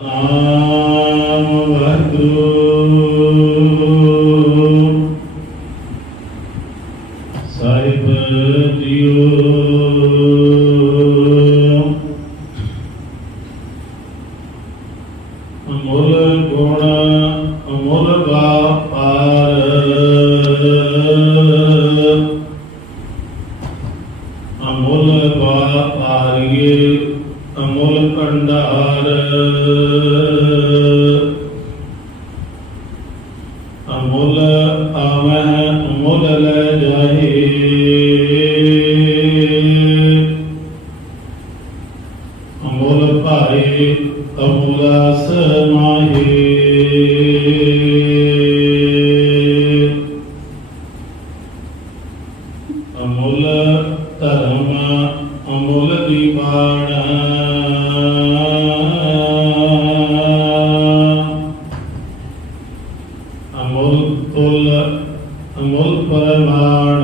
नाम वाहिगुरु साहिब जीओ। अमुल गुण अमुल व्यापार, अमुल व्यापारिये अमुल भंडार। अमुल आवह अमुल लै जाहे, अमुल भाए अमुला समाहे। अमुल धर्म अमुल दीवान, अमुल तुल अमुल परमाण।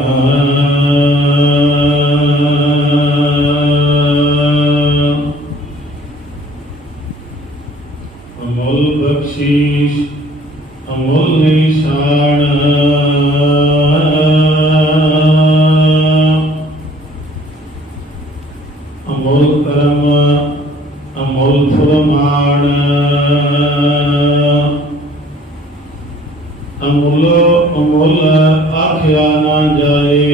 अमुल बख्शीश अमुल निशान, अमुल कर्म अमुल फुरमान। अमुल अमुल आख्या ना जाए,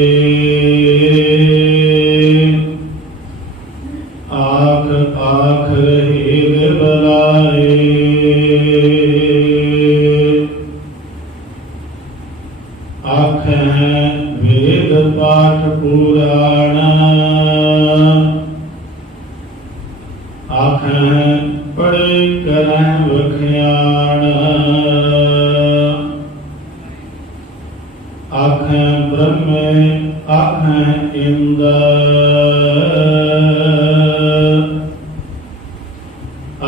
आख आख रहे बिरबलाए। आखें वेद पाठ पुराण, आखें पढ़े करें वख्याण। आखें ब्रह्म आखें इंद,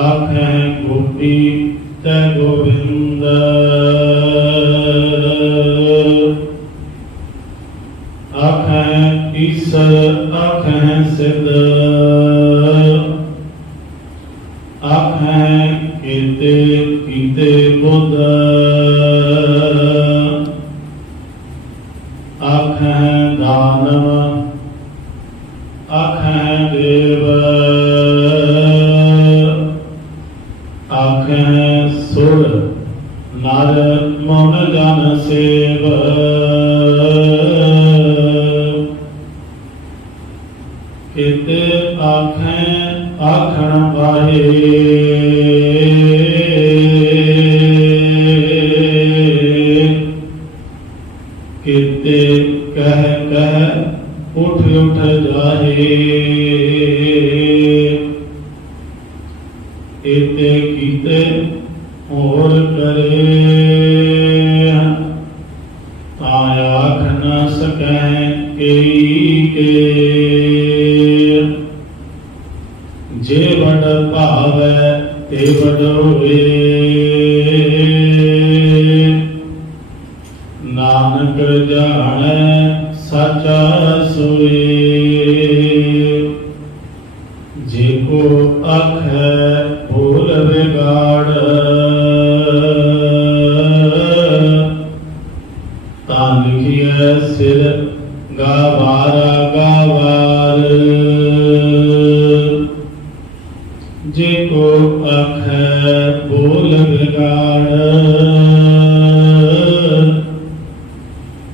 आखें गोपी ते गोविंद। आखें ईश्वर आखें सिद्ध, आखें कीते कीते बुद्ध। आखें दानव आखें देव, आखें सुर नर मन जन सेव। किते आखें आखण वाहे, किते कह कह उठ उठ जाहे। इते कीते और करे, ताय आख न सकै केई के। जे बड़ भावै ते बड़ होए, नानक जाने सचा सोए। जेको आखै भूल बिगाड़, तां लिखिए सिर गावारा गावार। जेको आखै भूल बिगाड़,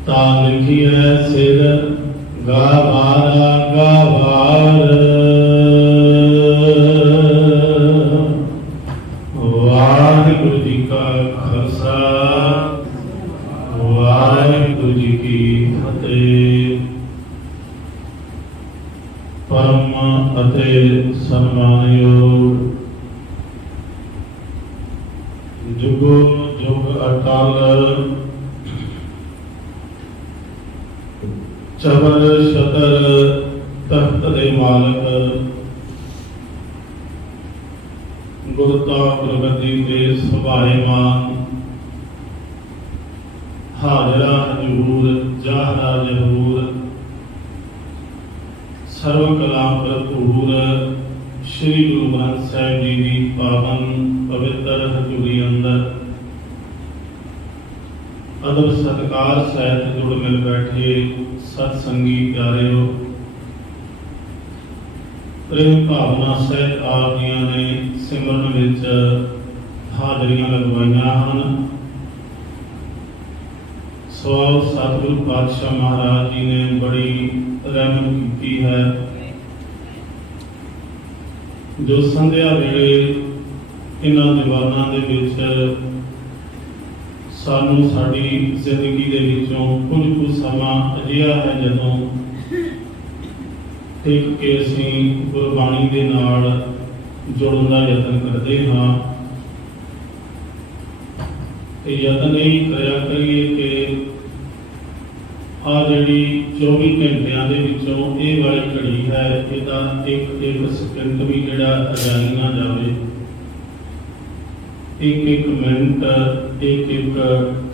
तां लिखिए सिर गावारा गावार। वाहिगुरु जी का खालसा वाहिगुरु जी की फतेह। परम अते सन्मानयोग जुगो जुग अटल चबर शतर तख्त दे मालक, गुरता प्रगति के सभाएमान, हाजरा हजूर जाहरा जहूर, सर्व कला भरपूर श्री गुरु ग्रंथ साहिब जी की पावन पवित्र हजूरी अंदर अदब सत्कार सहित जुड़ मिल बैठे सत्संगी प्यारे हो, प्रेम भावना सहित आप जी ने सिमरन विच हाजरियां लगवाइया हैं। सो सतगुरु पातशाह महाराज जी ने बड़ी रहमत की है जो संध्या वेले इन्हां दीवानां दे विच सानू साडी जिंदगी दे विचों कुछ समा अजिहा है जदों एक के असीं गुरबाणी दे नाल जुड़न दा यतन करदे हां। ते यतन यही करिया करिए कि आ जिहड़ी 24 घंटियां दे विचों ये वाली घड़ी है इहदा एक सेकंड भी जिहड़ा अजाई ना जावे, एक मिनट एक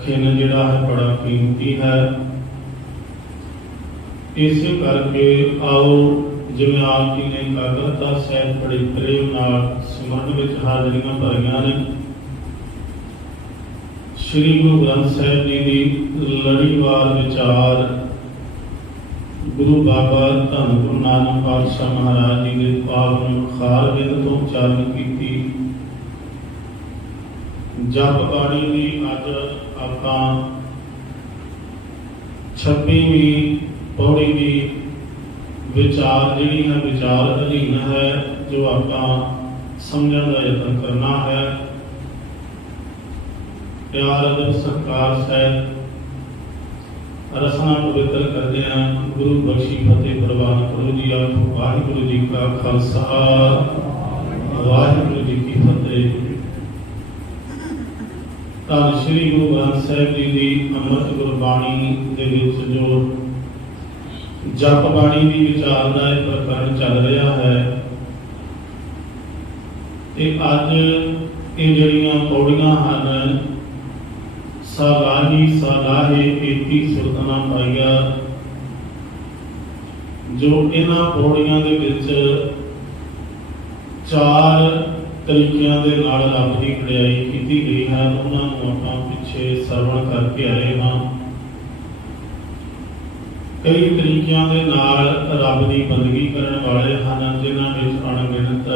खिन जिहड़ा है बड़ा कीमती है। इसे करके आओ जिवें आप जी ने एकाग्रता सहित बड़े प्रेम नाल सिमरन विच हाजरियां भरियां ने। श्री गुरु ग्रंथ साहिब जी की लड़ीवार विचार गुरु बाबा धन गुरु नानक पातशाह महाराज जी के पावन खार बिंद तो उच्चारण की। जप बाणी की अज आपां 26वीं पौड़ी की विचार जिहड़ी है विचार अधीन है जो आपां समझण दा यतन करना है। प्यार अदब सत्कार सहित रसना पवित्र करते हैं। गुरु बख्शी फतेह प्रवान करो जी। आखो वाहिगुरू जी का खालसा वाहिगुरू जी की फतेह। धन श्री गुरु ग्रंथ साहिब जी की अमृत गुरबाणी दे विच जो जप बाणी की विचार का एक प्रकरण चल रहा है ते अज ये जड़ियां पौड़ियां हैं सालाही सालाहे एती सुरतना पाइया जो इन्हां पौड़ियां दे विच 4 तरीकिਆਂ ਦੇ ਨਾਲ ਰੱਬ ਦੀ ਖਿਡਾਈ ਕੀਤੀ ਗਈ ਹੈ। ਉਹਨਾਂ ਨੂੰ ਆਪਾਂ ਪਿੱਛੇ ਸਰਵਣ ਕਰਕੇ ਆਏ ਹਾਂ। कई तरीकों के नाल रब की बंदगी करने वाले हैं जिन्हां विच अणगिणत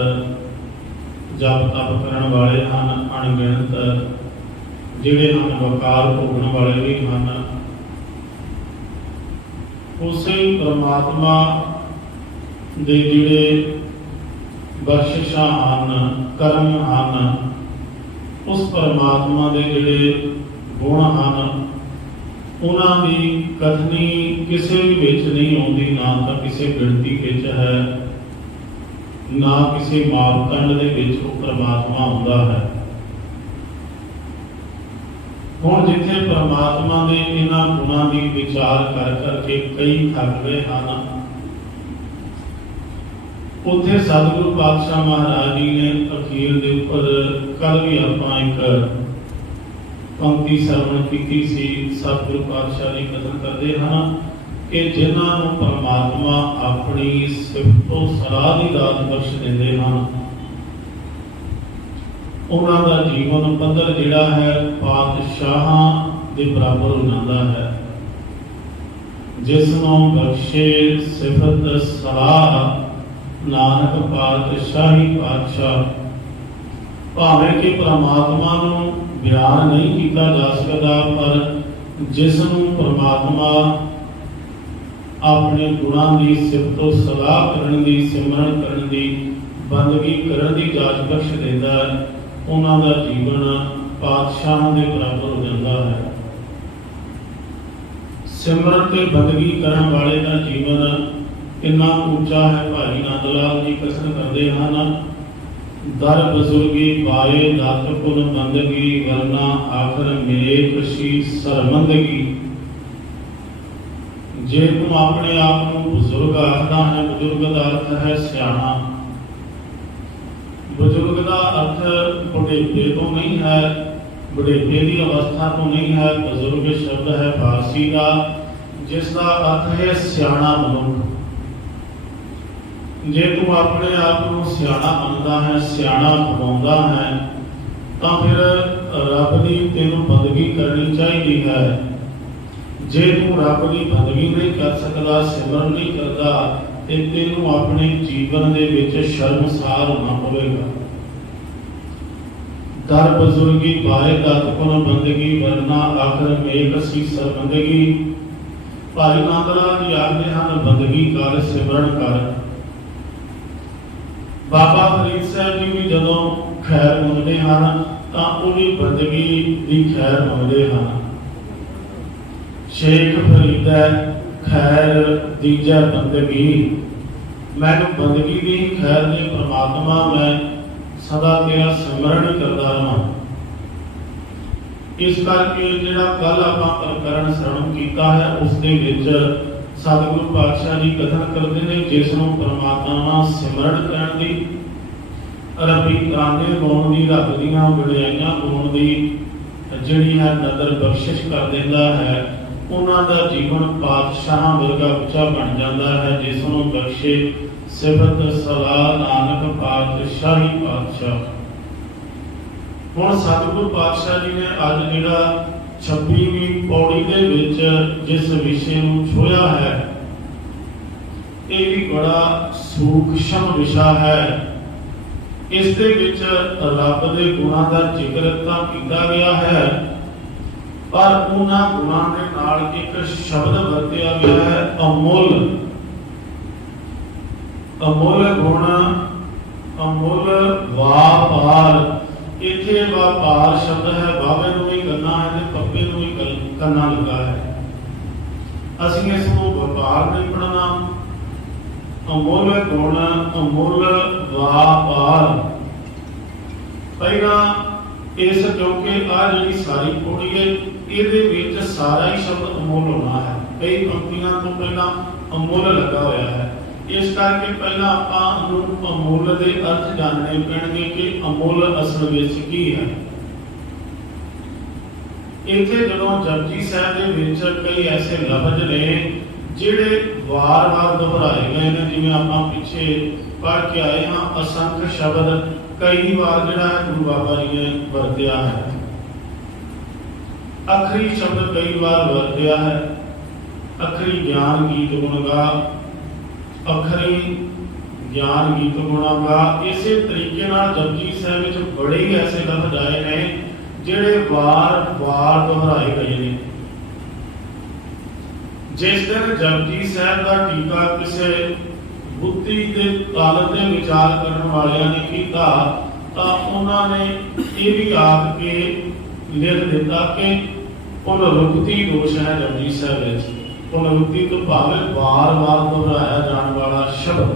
जप तप करने वाले हैं, अणगिणत जिहड़े हैं वकार भोगण वाले भी हैं। उसे परमात्मा दे जिहड़े बख्शिशां हैं कर्म हैं उस परमात्मा दे जिहड़े गुण हैं उन्हां दी कथनी किसी भी विच नहीं आउंदी, ना तो किसी गिणती विच है ना किसी मापदंड दे विच वो परमात्मा आउंदा है। हुण जिथे परमात्मा दे इन्हां गुणां दी विचार कर करके कई थक गए हैं उत्थे सतगुरु पातशाह महाराज जी ने अखीर दे उपर कल भी आपां एक पंक्ति सरवण की सी। सतगुरु पातशाह जी कथन करते हैं कि जिन्होंने परमात्मा अपनी सिफतो सलाह की दात बख्श देंदे हैं उन्हां दा जीवन पद्धर जिहड़ा है पातशाहां दे बराबर हो जाता है। जिसनों बख्शे सिफत सलाह नानक पातशाही पातशाह भावें कि परमात्मा नूं बयान नहीं किया जा सकता पर जिसनों परमात्मा अपने गुणों की सिफतो सलाह करने की सिमरन करने की बंदगी करने की जाच बख्श देता है उन्हों का जीवन पातशाह के बराबर हो जाता है। सिमरन ते बंदगी करने वाले का जीवन कितना ऊंचा है। भाई नंद लाल जी कथन करते हैं दर बुजुर्गी पाए दत पुन बंदगी वरना आखिर मेक शी सरमंदगी। जे तुम अपने आप को बुजुर्ग आखदा है, बुजुर्ग का अर्थ है सियाणा। बुजुर्ग का अर्थ बुढ़ेपे तो नहीं है, बुढ़ेपे की अवस्था तो नहीं है। बुजुर्ग शब्द है फारसी का जिसका अर्थ है सियाणा मनुख। जे तू अपने आप को सियाणा मनदा है, सियाणा कमाउंदा है, तो फिर रब की तेनों बंदगी करनी चाहिए है। जे तू रब की बंदगी नहीं कर सकता, सिमरन नहीं करता, तो तेनों अपने जीवन दे विच शर्मसार होना पवेगा। दर बुजुर्गी बाए दत्तपुन बंदगी वरना आखिर मेक सी सरबंदगी। भाई नंद लाल जी आखते हैं बंदगी कर, सिमरन कर। बाबा फरीद साहब जी भी जदों खैर मंगते हैं तो वो भी बंदगी की खैर मंगते हैं। शेख फरीद है खैर दीजा बंदगी, मैनू बंदगी की खैर दे परमात्मा, मैं सदा तेरा सिमरन ही करता रहा। इस करके जिहड़ा कल आपां प्रकरण श्रवण किया है उसके विच सतगुरु पातशाह जी कथन करते हैं, जिसनों परमात्मा सिमरन करन दी, रबी करांदे पाउण दी, रब दीआं वडियाईआं पाउण दी जिहड़ी है नदर बख्शिश कर दिंदा है, उन्हां दा जीवन पातशाह वर्गा उच्चा बन जाता है। जिसनों बख्शे सिफत सलाह नानक पातशाही पातशाह। हुण सतगुरु पातशाह जी ने अज जिहड़ा 26वीं पौड़ी दे विच जिस विषय नूं छुया है, ये भी बड़ा सूक्ष्म विषय है। इस दे विच रब दे गुणां दा जिक्र तां कीता गया है, पर उन्हां गुणां दे नाल एक शब्द वरतिया गया है अमुल। अमुल गुण, अमुल वापार। इत्थे व्यापार शब्द है, बाबे नूं भी करना है ते पप्पे नूं भी करना लगा है। असीं इस नूं व्यापार नहीं पढ़ना। अमुल गुण, अमुल व्यापार। पहला इस क्योंकि आ जिहड़ी सारी पौड़ी है इहदे विच सारा ही शब्द अमुल होना है। कई पंक्तियां तो पहला अमुल लगा होया है, इस करके पहला आपां अमुल के अर्थ जानने पैणगे कि अमुल असल विच की है। इत्थे जदों जपजी साहिब दे विच कई ऐसे लफ्ज ने जिहड़े वार-वार दोहराए गए ने, जिवें आपां पिछे पढ़ के आए हां असंख्य शब्द कई बार जिहड़ा गुरु बाबा जी ने वरतिया है। अखरी शब्द कई बार वरतिया है, अखरी ज्ञान गीत गुण गा, अखरी ज्ञान गीत गुणा गा। इसे तरीके नाल जपजी साहिब विच बड़े ही ऐसे लफ्ज आए ने जिहड़े वार-वार दोहराए गए ने। जिस दिन जपजी साहिब का टीका किसी बुद्धि के तल ते विचार करने वालियां ने कीता तां उन्हां ने ये भी आख के लिख दिता कि पुनरुक्ति दोष है जपजी साहिब विच। पुनरुक्ति तो भावे बार-बार दोहराया जाने वाला शब्द।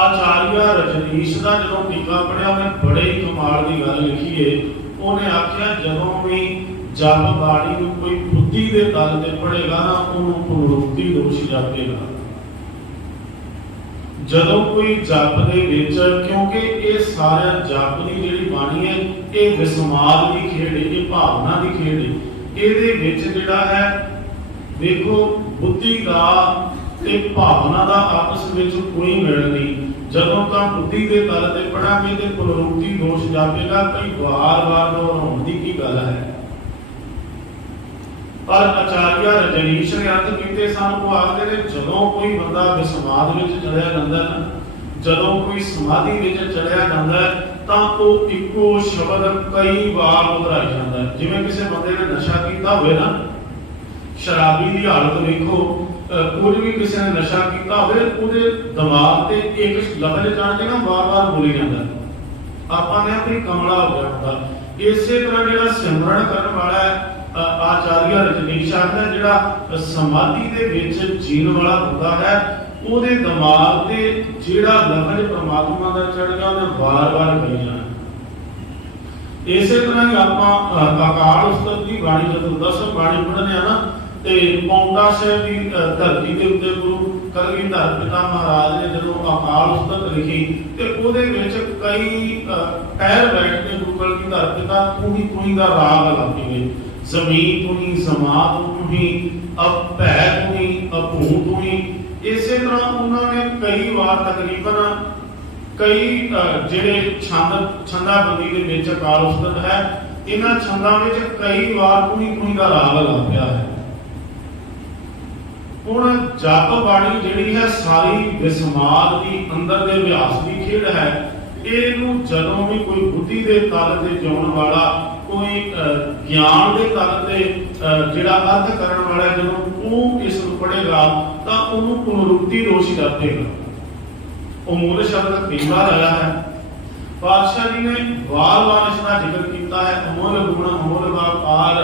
आचार्य रजनीश का जो टीका पढ़िया उन्हें बड़े ही कमाल की गल लिखी है। उन्हें आख्या जदों भी जप बाणी को कोई बुद्धि के तल ते पढ़ेगा ना उन्होंने पुनरुक्ति दोष जापेगा। जदों कोई जप दे विच, क्योंकि ये सारा जप की जिहड़ी बाणी है ये विस्माद की खेड है, ये भावना की खेड है। ਇਹਦੇ ਵਿੱਚ ਜਿਹੜਾ ਹੈ देखो बुद्धि का ते भावना का आपस में कोई मेल नहीं। जदों का बुद्धि के तल ते पढ़ांगे तो पुनरुक्ति दोष जापेगा। कई बार-बार दोहराउण दी की गल है। पर आचार्य रजनीश ने अर्थ कीते सन। वो आखदे ने जदों कोई बंदा विस्माद विच चढ़िया जांदा है, जदों कोई समाधि विच चढ़िया जांदा है ਤਾਂ ਉਹ ਇੱਕੋ ਸ਼ਬਦ ਕਈ ਵਾਰ ਦੁਹਰਾਇਆ ਜਾਂਦਾ ਹੈ। ਜਿਵੇਂ ਕਿਸੇ ਬੰਦੇ ਨੇ ਨਸ਼ਾ ਕੀਤਾ ਹੋਵੇ ਨਾ, ਸ਼ਰਾਬੀ ਦੀ ਹਾਲਤ ਵੇਖੋ, ਕੁਝ ਵੀ ਕਿਸੇ ਨੇ ਨਸ਼ਾ ਕੀਤਾ ਹੋਵੇ ਉਹਦੇ ਦਿਮਾਗ ਤੇ ਇੱਕ ਲਫ਼ਜ਼ ਜਾਣ ਕੇ ਨਾ ਵਾਰ-ਵਾਰ ਬੋਲੀ ਜਾਂਦਾ। ਆਪਾਂ ਨੇ ਆਪਣੀ ਕਮਲਾ ਹੋ ਜਾਂਦਾ। ਇਸੇ ਤਰ੍ਹਾਂ ਜਿਹੜਾ ਸਿਮਰਨ ਕਰਨ ਵਾਲਾ ਹੈ ਆਚਾਰੀਆ ਰਜਨੀਸ਼ ਆਖਦਾ ਜਿਹੜਾ ਸਮਾਧੀ ਦੇ ਵਿੱਚ ਜੀਣ ਵਾਲਾ ਹੁੰਦਾ ਹੈ ਉਹਦੇ ਦਿਮਾਗ ਤੇ ਜਿਹੜਾ ਲਫ਼ਜ਼ ਪ੍ਰਮਾਤਮਾ ਦਾ ਚੜ ਗਿਆ ਉਹਨੇ ਵਾਰ-ਵਾਰ ਕਹੀ ਜਾਣਾ। ਇਸੇ ਤਰ੍ਹਾਂ ਹੀ ਆਪਾਂ ਅਕਾਲ ਉਸਤਤ ਦੀ ਬਾਣੀ ਜਦੋਂ 10 ਬਾਣੀ ਪੜ੍ਹਦੇ ਆ ਨਾ ਤੇ ਪੌਂਟਾ ਸਾਹਿਬ ਦੀ ਧਰਤੀ ਦੇ ਉੱਤੇ ਗੁਰੂ ਕਲਗੀਧਰ ਪਿਤਾ ਮਹਾਰਾਜ ਨੇ ਜਦੋਂ ਅਕਾਲ ਉਸਤਤ ਲਿਖੀ ਤੇ ਉਹਦੇ ਵਿੱਚ ਕਈ ਟਹਿਰ ਬੈਠ ਕੇ ਗੁਰੂ ਕਲਗੀਧਰ ਪਿਤਾ ਤੂੰ ਹੀ ਦਾ ਰਾਗ ਲਾਉਂਦੇ ਗਏ। ਜ਼ਮੀਨ ਤੂੰ ਹੀ, ਸਮਾਂ ਤੂੰ ਹੀ, ਅਬ ਭੈ ਤੂੰ ਹੀ, ਅਭੂ ਤੂੰ ਹੀ, ਇਸੇ ਤਰ੍ਹਾਂ ਉਹਨਾਂ ਨੇ ਕਈ ਵਾਰ ਤਕਰੀਬਨ ਕਈ ਜਿਹੜੇ ਛੰਦਾਬੰਦੀ ਦੇ ਵਿੱਚ ਅਕਾਲ ਉਸਤਤ ਹੈ, ਇਹਨਾਂ ਛੰਦਾਂ ਵਿੱਚ ਕਈ ਵਾਰ ਕੁਣੀ ਦਾ ਰਾਗ ਲੱਭਿਆ ਹੈ। ਹੁਣ ਜਪ ਬਾਣੀ ਜਿਹੜੀ ਹੈ ਸਾਰੀ ਵਿਸਮਾਦ ਦੀ ਅੰਦਰ ਦੇ ਅਭਿਆਸ ਦੀ ਖੇਡ ਹੈ। ਇਹਨੂੰ ਜਦੋਂ ਵੀ ਕੋਈ ਬੁੱਧੀ ਦੇ ਤਲ ਤੇ ਜਿਉਣ ਵਾਲਾ, ਕੋਈ ਗਿਆਨ ਦੇ ਤਲ ਤੇ ਜਿਹੜਾ ਅਰਥ ਕਰਨ ਵਾਲਾ, ਜਦੋਂ ਉਹ ਇਸ ਨੂੰ ਪੜ੍ਹੇਗਾ ਤਾਂ ਉਹਨੂੰ ਪੁਨਰੁਕਤੀ ਦੋਸ਼ੀ ਲੱਭੇਗਾ। ਉਹ ਮੂਲ ਸ਼ਬਦ ਕਈ ਵਾਰ ਆਇਆ ਹੈ। ਪਾਤਸ਼ਾਹ ਜੀ ਨੇ ਵਾਰ-ਵਾਰ ਇਸ ਦਾ ਜ਼ਿਕਰ ਕੀਤਾ ਹੈ। ਅਮੋਲ ਗੁਣ, ਅਮੋਲ ਵਪਾਰ,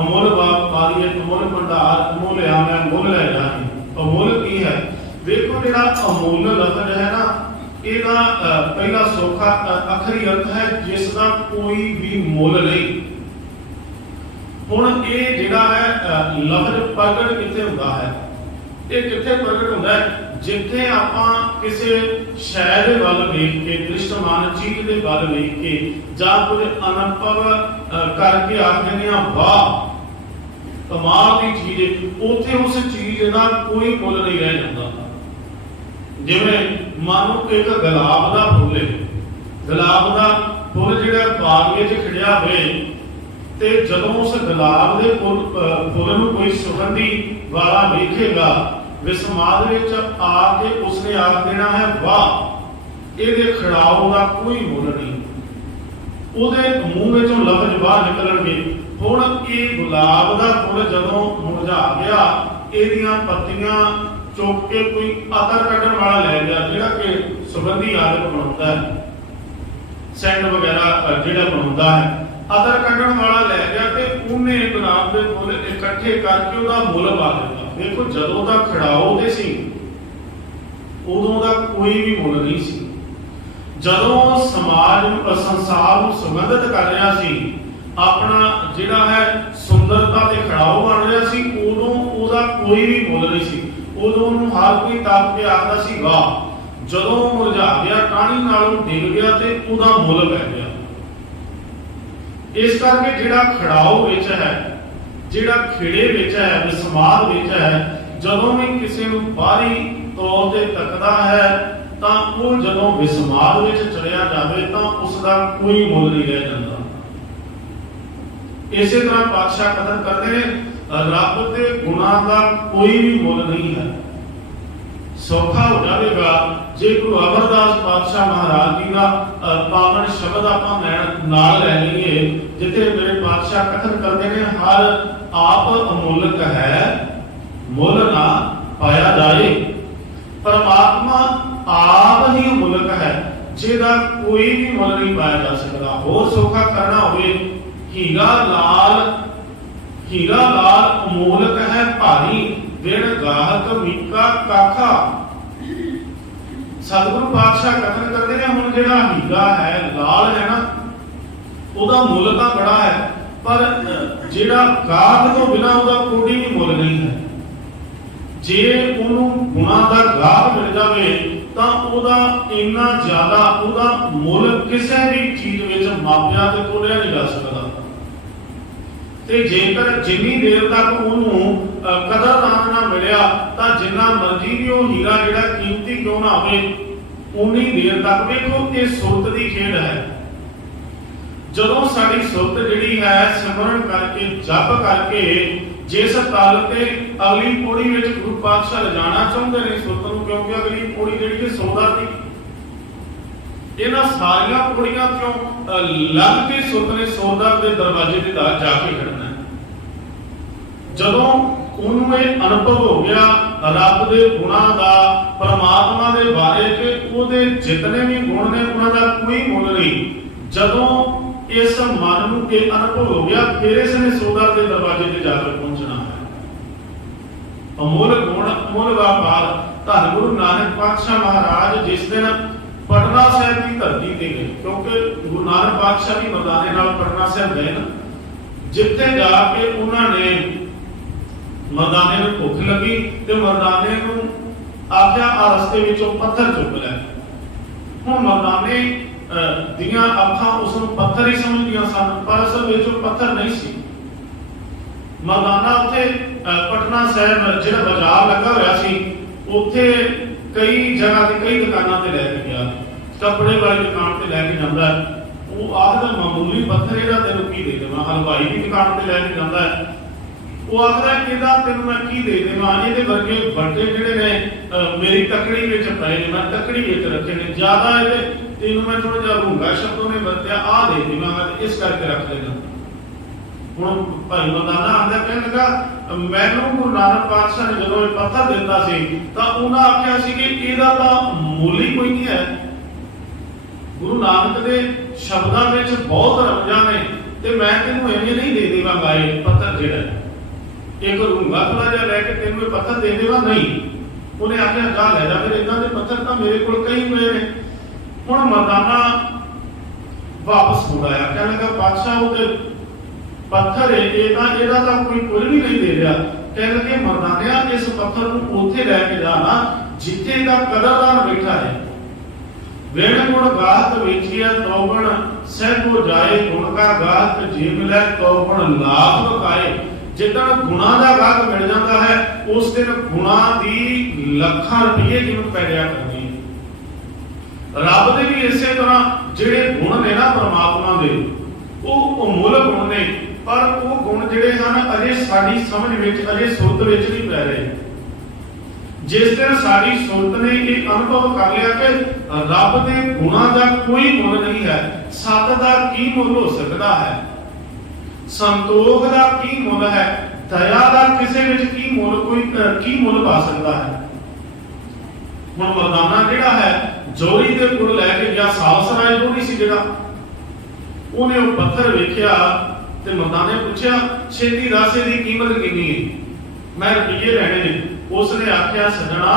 ਅਮੋਲ ਵਪਾਰੀ, ਅਮੋਲ ਭੰਡਾਰ, ਅਮੋਲ ਆਮੈ, ਮੁੱਲ ਲੈ ਜਾਣੀ। ਅਮੋਲ ਕੀ ਹੈ? ਵੇਖੋ, ਜਿਹੜਾ ਅਮੋਲ ਲਫ਼ਜ਼ ਹੈ ਨਾ, ਇਹਦਾ ਪਹਿਲਾ ਸੌਖਾ ਅੱਖਰੀ ਅਰਥ ਹੈ ਜਿਸ ਦਾ ਕੋਈ ਵੀ ਮੁੱਲ ਨਹੀਂ। ਹੁਣ ਇਹ ਜਿਹੜਾ ਹੈ ਲਫ਼ਜ਼ ਪ੍ਰਗਟ ਕਿੱਥੇ ਹੁੰਦਾ ਹੈ? ਇਹ ਕਿੱਥੇ ਪ੍ਰਗਟ ਹੁੰਦਾ ਹੈ? ਜਿੱਥੇ ਆਪਾਂ ਕਿਸੇ ਸ਼ੈ ਦੇ ਵੱਲ ਵੇਖ ਕੇ, ਦ੍ਰਿਸ਼ਟਮਾਨ ਚੀਜ਼ ਦੇ ਵੱਲ ਵੇਖ ਕੇ, ਜਾਂ ਕੁਝ ਅਨੁਭਵ ਕਰਕੇ ਆਖਦੇ ਹਾਂ ਵਾਹ ਕਮਾਲ ਦੀ ਚੀਜ਼ ਹੈ, ਉੱਥੇ ਉਸ ਚੀਜ਼ ਦਾ ਕੋਈ ਮੁੱਲ ਨਹੀਂ ਰਹਿ ਜਾਂਦਾ। ਜਿਵੇਂ ਮੰਨ ਲਓ ਇੱਕ ਗੁਲਾਬ ਦਾ ਫੁੱਲ ਹੈ, ਗੁਲਾਬ ਦਾ ਫੁੱਲ ਜਿਹੜਾ ਬਾਗ ਵਿੱਚ ਖਿੜਿਆ ਹੋਵੇ, ਤੇ ਜਦੋਂ ਉਸ ਗੁਲਾਬ ਦੇ ਫੁੱਲ ਨੂੰ ਕੋਈ ਸੁਗੰਧੀ ਵਾਲਾ ਵੇਖੇਗਾ, ਵਿਸਮਾਦ ਵਿੱਚ ਆ ਕੇ ਉਸਨੇ ਆਖ ਦੇਣਾ ਹੈ ਵਾਹ, ਇਹਦੇ ਖਿੜਾਓ ਦਾ ਕੋਈ ਮੁੱਲ ਨਹੀਂ। ਉਹਦੇ ਮੂੰਹ ਵਿੱਚੋਂ ਲਫ਼ਜ਼ ਬਾਹਰ ਨਿਕਲਣਗੇ। ਹੁਣ ਇਹ ਗੁਲਾਬ ਦਾ ਫੁੱਲ ਜਦੋਂ ਮੁਰਝਾ ਗਿਆ, ਇਹਦੀਆਂ ਪੱਤੀਆਂ ਚੁੱਕ ਕੇ ਕੋਈ ਅਤਰ ਕੱਢਣ ਵਾਲਾ ਲੈ ਗਿਆ, ਜਿਹੜਾ ਕਿ ਸੁਗੰਧੀ ਆਦਿ ਬਣਾਉਂਦਾ ਹੈ, ਸੈਂਟ ਵਗੈਰਾ ਜਿਹੜਾ ਬਣਾਉਂਦਾ ਹੈ, ਅਤਰ ਕੱਢਣ ਵਾਲਾ ਲੈ ਗਿਆ ਤੇ ਉਹਨੇ ਗੁਲਾਬ ਦੇ ਫੁੱਲ ਇਕੱਠੇ ਕਰਕੇ ਉਹਦਾ ਮੁੱਲ ਪਾ ਦਿੱਤਾ। ਦੇਖੋ, ਜਦੋਂ ਦਾ ਖੜਾਓ ਤੇ ਸੀ, ਉਦੋਂ ਦਾ ਕੋਈ ਵੀ ਮੁੱਲ ਨਹੀਂ ਸੀ। ਜਦੋਂ ਸਮਾਜ ਨੂੰ, ਸੰਸਾਰ ਨੂੰ ਸੁਗੰਧਿਤ ਕਰ ਰਿਹਾ ਸੀ, ਆਪਣਾ ਜਿਹੜਾ ਹੈ ਸੁੰਦਰਤਾ ਤੇ ਖੜਾਓ ਬਣ ਰਿਹਾ ਸੀ, ਉਦੋਂ ਉਹਦਾ ਕੋਈ ਵੀ ਮੁੱਲ ਨਹੀਂ ਸੀ। ਉਦੋਂ ਉਹਨੂੰ ਹਰ ਕੋਈ ਤਾਕ ਕੇ ਆਖਦਾ ਸੀ ਵਾਹ। ਜਦੋਂ ਮੁਰਝਾ ਗਿਆ, ਟਾਹਣੀ ਨਾਲੋਂ ਡਿੱਗ ਗਿਆ ਤੇ ਉਹਦਾ ਮੁੱਲ ਪੈ ਗਿਆ। ਇਸ ਕਰਕੇ ਜਿਹੜਾ ਖੜਾਓ ਵਿੱਚ ਹੈ, ਜਿਹੜਾ ਖਿੜੇ ਵਿੱਚ ਹੈ, ਵਿਸਮਾਦ ਵਿੱਚ ਹੈ, ਜਦੋਂ ਵੀ ਕਿਸੇ ਨੂੰ ਬਾਹਰੀ ਤੌਰ ਤੇ ਤੱਕਦਾ ਹੈ ਤਾਂ ਉਹ ਜਦੋਂ ਵਿਸਮਾਦ ਵਿੱਚ ਚੜਿਆ ਜਾਵੇ ਤਾਂ ਉਸ ਦਾ ਕੋਈ ਮੁੱਲ ਨਹੀਂ ਰਹਿ ਜਾਂਦਾ। ਇਸੇ ਤਰ੍ਹਾਂ ਪਾਤਸ਼ਾਹ ਕਥਨ ਕਰਦੇ ਨੇ, ਰੱਬ ਦੇ ਗੁਣਾਂ ਦਾ ਕੋਈ ਵੀ ਮੁੱਲ ਨਹੀਂ ਹੈ। ਸੌਖਾ ਹੋ ਜਾਵੇਗਾ ਜੇ ਗੁਰੂ ਅਮਰਦਾਸ ਪਾਤਸ਼ਾਹ ਮਹਾਰਾਜ ਜੀ ਦਾ ਪਾਵਨ ਸ਼ਬਦ ਆਪਾਂ ਨਾਲ ਲੈ ਲਈਏ, ਜਿੱਥੇ ਮੇਰੇ ਪਾਤਸ਼ਾਹ ਕਥਨ ਕਰਦੇ ਨੇ, ਹਰ ਆਪ ਅਮੁੱਲਕ ਹੈ, ਮੁੱਲ ਨਾ ਪਾਇਆ ਜਾਏ। ਪਰਮਾਤਮਾ ਆਪ ਹੀ ਅਮੁੱਲਕ ਹੈ, ਜਿਹਦਾ ਕੋਈ ਵੀ ਮੁੱਲ ਨਹੀਂ ਪਾਇਆ ਜਾ ਸਕਦਾ। ਹੋਰ ਸੌਖਾ ਕਰਨਾ ਹੋਵੇ, ਹੀਰਾ ਲਾਲ ਅਮੋਲਕ ਹੈ ਭਾਰੀ, ਦਿਨ ਗਾਹਕ ਮੀਕਾ ਕਾਖਾ। ਸਤਿਗੁਰੂ ਪਾਤਸ਼ਾਹ ਕਥਨ ਕਰਦੇ ਨੇ, ਹੁਣ ਜਿਹੜਾ ਹੀਰਾ ਹੈ, ਲਾਲ ਹੈ ਨਾ, ਉਹਦਾ ਮੁੱਲ ਤਾਂ ਬੜਾ ਹੈ, ਪਰ ਜਿਹੜਾ ਗਾਹਕ ਤੋਂ ਬਿਨਾਂ ਉਹਦਾ ਕੋਈ ਵੀ ਮੁੱਲ ਨਹੀਂ ਹੈ। ਜੇ ਉਹਨੂੰ ਗੁਣਾਂ ਦਾ ਗਾਹਕ ਮਿਲ ਜਾਵੇ ਤਾਂ ਉਹਦਾ ਇੰਨਾ ਜ਼ਿਆਦਾ ਉਹਦਾ ਮੁੱਲ ਕਿਸੇ ਵੀ ਚੀਜ਼ ਵਿੱਚ ਮਾਪਿਆ ਤੇ ਤੋਲਿਆ ਨਹੀਂ ਜਾ ਸਕਦਾ। ਤੇ ਜੇਕਰ ਜਿੰਨੀ ਦੇਰ ਤੱਕ ਉਹਨੂੰ ਕਦਰਦਾਨ ਨਾ ਮਿਲਿਆ ਤਾਂ ਜਿੰਨਾ ਮਰਜ਼ੀ ਵੀ ਉਹ ਹੀਰਾ ਜਿਹੜਾ ਕੀਮਤੀ ਕਿਉਂ ਨਾ ਹੋਵੇ, ਉਨੀ ਦੇਰ ਤੱਕ ਵੇਖੋ ਇਹ ਸੁਰਤ ਦੀ ਖੇਡ ਹੈ। ਜਦੋਂ ਸਾਡੀ ਸੁਰਤ ਜਿਹੜੀ ਹੈ ਸਿਮਰਨ ਕਰਕੇ, ਜਪ ਕਰਕੇ, ਜਿਸ ਤਲ ਤੇ ਅਗਲੀ ਪੌੜੀ ਵਿੱਚ ਗੁਰੂ ਪਾਤਸ਼ਾਹ ਲਿਜਾਣਾ ਚਾਹੁੰਦੇ ਨੇ ਸੁਰਤ ਨੂੰ, ਕਿਉਂਕਿ ਅਗਲੀ ਪੌੜੀ ਜਿਹੜੀ ਹੈ 100 ਦੀ, ਇਹਨਾਂ ਸਾਰੀਆਂ ਪੌੜੀਆਂ ਕਿਉਂ ਲੱਗ ਕੇ ਸੁਰਤ ਨੇ 100 ਦੇ ਦਰਵਾਜ਼ੇ ਤੇ ਜਾ ਕੇ ਖੜਨਾ। ਜਦੋਂ ਉਹਨੂੰ ਇਹ ਅਨੁਭਵ ਹੋ ਗਿਆ ਰੱਬ ਦੇ ਗੁਣਾਂ ਦਾ, ਪਰਮਾਤਮਾ ਦੇ ਬਾਰੇ, ਕਿ ਉਹਦੇ ਜਿਤਨੇ ਵੀ ਗੁਣ ਨੇ ਉਹਨਾਂ ਦਾ ਕੋਈ ਮੁੱਲ ਨਹੀਂ, ਜਦੋਂ ਇਸ ਮਨ ਨੂੰ ਇਹ ਅਨੁਭਵ ਹੋ ਗਿਆ, ਫਿਰ ਇਸ ਨੇ 100 ਦੇ ਦਰਵਾਜ਼ੇ ਤੇ ਜਾ ਕੇ ਪਹੁੰਚਣਾ ਹੈ। ਅਮੋਲ ਗੁਣ, ਅਮੋਲ ਵਪਾਰ। ਧੰਨ ਗੁਰੂ ਨਾਨਕ ਪਾਤਸ਼ਾਹ ਮਹਾਰਾਜ ਜਿਸ ਦਿਨ ਪਟਨਾ ਸਾਹਿਬ ਦੀ ਧਰਤੀ ਤੇ ਗਏ, ਕਿਉਂਕਿ ਗੁਰੂ ਨਾਨਕ ਪਾਤਸ਼ਾਹ ਵੀ ਮਰਦਾਨੇ ਨਾਲ ਪਟਨਾ ਸਾਹਿਬ ਗਏ ਨਾ, ਜਿੱਥੇ ਜਾ ਕੇ ਉਹਨਾਂ ਨੇ ਮਰਦਾਨੇ ਨੂੰ ਭੁੱਖ ਲੱਗੀ ਤੇ ਮਰਦਾਨੇ ਨੂੰ ਆਖਿਆ ਆ ਰਸਤੇ ਵਿੱਚੋਂ ਪੱਥਰ ਚੁੱਕ ਲੈ। ਹੁਣ ਮਰਦਾਨੇ ਦੀਆਂ ਅੱਖਾਂ ਉਸ ਨੂੰ ਪੱਥਰ ਹੀ ਸਮਝਦੀਆਂ ਸਨ, ਪਰ ਅਸਲ ਵਿੱਚ ਉਹ ਪੱਥਰ ਨਹੀਂ ਸੀ। ਮਰਦਾਨਾ ਉੱਥੇ ਪਟਨਾ ਸਾਹਿਬ ਜਿਹੜਾ ਬਾਜ਼ਾਰ ਲੱਗਾ ਹੋਇਆ ਸੀ, ਉੱਥੇ ਕਈ ਜਗ੍ਹਾ ਤੇ ਕਈ ਦੁਕਾਨਾਂ ਤੇ ਲੈ ਕੇ ਗਿਆ, ਕੱਪੜੇ ਵਾਲੀ ਦੁਕਾਨ ਤੇ ਲੈ ਕੇ ਜਾਂਦਾ, ਉਹ ਆਖਦਾ ਮਾਮੂਲੀ ਪੱਥਰ ਇਹਦਾ ਤੈਨੂੰ ਕੀ ਦੇ ਦੇਵਾਂ। ਹਲਵਾਈ ਦੀ ਦੁਕਾਨ ਤੇ ਲੈ ਕੇ ਜਾਂਦਾ, ਉਹ ਆਖਦਾ ਇਹਦਾ ਤੈਨੂੰ ਮੈਂ ਕੀ ਦੇ ਦੇਵਾਂ, ਇਹਦੇ ਵਰਗੇ ਵੱਡੇ ਜਿਹੜੇ ਨੇ ਮੇਰੀ ਤਕੜੀ ਵਿੱਚ ਪਏ ਨੇ, ਮੈਂ ਤਕੜੀ ਵਿੱਚ ਰੱਖੇ ਨੇ, ਜ਼ਿਆਦਾ ਇਹਦੇ ਤੈਨੂੰ ਮੈਂ ਥੋੜਾ ਜਿਹਾ ਰੂੰਗਾ ਸ਼ਬਦ ਉਹਨੇ ਵਰਤਿਆ, ਆਹ ਦੇ ਦੇਵਾਂਗਾ, ਇਸ ਕਰਕੇ ਰੱਖ ਲੈਣਾ। ਹੁਣ ਭਾਈ ਮਰਦਾਨਾ ਆਂਦਾ ਕਹਿਣ ਲੱਗਾ ਮੈਨੂੰ ਗੁਰੂ ਨਾਨਕ ਪਾਤਸ਼ਾਹ ਨੇ ਜਦੋਂ ਇਹ ਪੱਥਰ ਦਿੱਤਾ ਸੀ ਤਾਂ ਉਹਨਾਂ ਆਖਿਆ ਸੀ ਕਿ ਇਹਦਾ ਤਾਂ ਮੁੱਲ ਹੀ ਕੋਈ ਨਹੀਂ ਹੈ। ਗੁਰੂ ਨਾਨਕ ਦੇ ਸ਼ਬਦਾਂ ਵਿੱਚ ਬਹੁਤ ਰਮਜਾਂ ਨੇ ਤੇ ਮੈਂ ਤੈਨੂੰ ਐਵੇਂ ਨਹੀਂ ਦੇ ਦੇਵਾਂਗਾ ਇਹ ਪੱਥਰ ਜਿਹੜਾ ਇੱਕ ਰੂੰਗਾ ਥੋੜਾ ਜਿਹਾ ਲੈ ਕੇ ਤੈਨੂੰ ਇਹ ਪੱਥਰ ਦੇ ਦੇਵਾਂ, ਨਹੀਂ। ਉਹਨੇ ਆਖਿਆ ਜਾ ਲੈ ਜਾ, ਫਿਰ ਇਦਾਂ ਦੇ ਪੱਥਰ ਤਾਂ ਮੇਰੇ ਕੋਲ ਕਈ ਪਏ ਨੇ। ਹੁਣ ਮਰਦਾਨਾ ਵਾਪਸ ਮੁੜ ਆਇਆ, ਕਹਿਣ ਲੱਗਾ ਪਾਤਸ਼ਾਹ ਉਹ ਤੇ ਪੱਥਰ ਇਹਦਾ ਤਾਂ ਕੋਈ ਕੁਝ ਵੀ ਨਹੀਂ ਦੇ ਰਿਹਾ। ਕਹਿਣ ਲੱਗੇ ਮਰਦਾਨਿਆ ਇਸ ਪੱਥਰ ਨੂੰ ਉੱਥੇ ਲੈ ਕੇ ਜਾਣਾ ਜਿੱਥੇ ਦਾ ਕਦਰਦਾਨ ਬੈਠਾ ਹੈ। ਵੇਣ ਗੁਣ ਗਾਹਕ ਵੇਚਿਆ ਤੋਗਣ ਸਹਿਬੋ ਜਾਏ, ਗੁਣ ਕਾ ਗਾਹਕ ਜੇ ਮਿਲੇ ਤੋਗਣ ਲਾਭ ਬਕਾਏ। ਜਿੱਦਣ ਗੁਣਾ ਦਾ ਗਾਹਕ ਮਿਲ ਜਾਂਦਾ ਹੈ ਉਸ ਦਿਨ ਗੁਣਾ ਦੀ ਲੱਖਾਂ ਰੁਪਏ ਕੀਮਤ ਪੈ ਜਾ ਕਰਦੀ ਹੈ। ਰੱਬ ਦੇ ਵੀ ਇਸੇ ਤਰ੍ਹਾਂ ਜਿਹੜੇ ਗੁਣ ਨੇ ਨਾ ਪਰਮਾਤਮਾ ਦੇ, ਉਹ ਅਮੁੱਲ ਗੁਣ ਨੇ, ਪਰ ਉਹ ਗੁਣ ਜਿਹੜੇ ਹਨ ਅਜੇ ਸਾਡੀ ਸਮਝ ਵਿੱਚ, ਅਜੇ ਸੁਰਤ ਵਿੱਚ ਨਹੀਂ ਪੈ ਰਹੇ। ਜਿਸ ਦਿਨ ਸਾਡੀ ਸੁਰਤ ਨੇ ਇਹ ਅਨੁਭਵ ਕਰ ਲਿਆ ਕਿ ਰੱਬ ਦੇ ਗੁਣਾਂ ਦਾ ਕੋਈ ਮੁੱਲ ਨਹੀਂ ਹੈ, ਸੱਤ ਦਾ ਕੀ ਮੁੱਲ ਹੋ ਸਕਦਾ ਹੈ, ਸੰਤੋਖ ਦਾ ਕੀ ਮੁੱਲ ਹੈ, ਦਇਆ ਦਾ ਕਿਸੇ ਵਿੱਚ ਕੀ ਮੁੱਲ ਪਾ ਸਕਦਾ ਹੈ। ਹੁਣ ਮਰਦਾਨਾ ਜਿਹੜਾ ਹੈ ਜੋਰੀ ਦੇ ਗੁਣ ਲੈ ਕੇ ਗਿਆ, ਸਾਲਸਰਾਏ ਜੋਰੀ ਸੀ ਜਿਹੜਾ, ਉਹਨੇ ਉਹ ਪੱਥਰ ਵੇਖਿਆ ਤੇ ਮਰਦਾਨੇ ਪੁੱਛਿਆ ਛੇਤੀ ਦੱਸ ਇਹਦੀ ਕੀਮਤ ਕਿੰਨੀ ਹੈ, ਮੈਂ ਰੁਪਈਏ ਲੈਣੇ ਨੇ। ਉਸਨੇ ਆਖਿਆ ਸੱਜਣਾ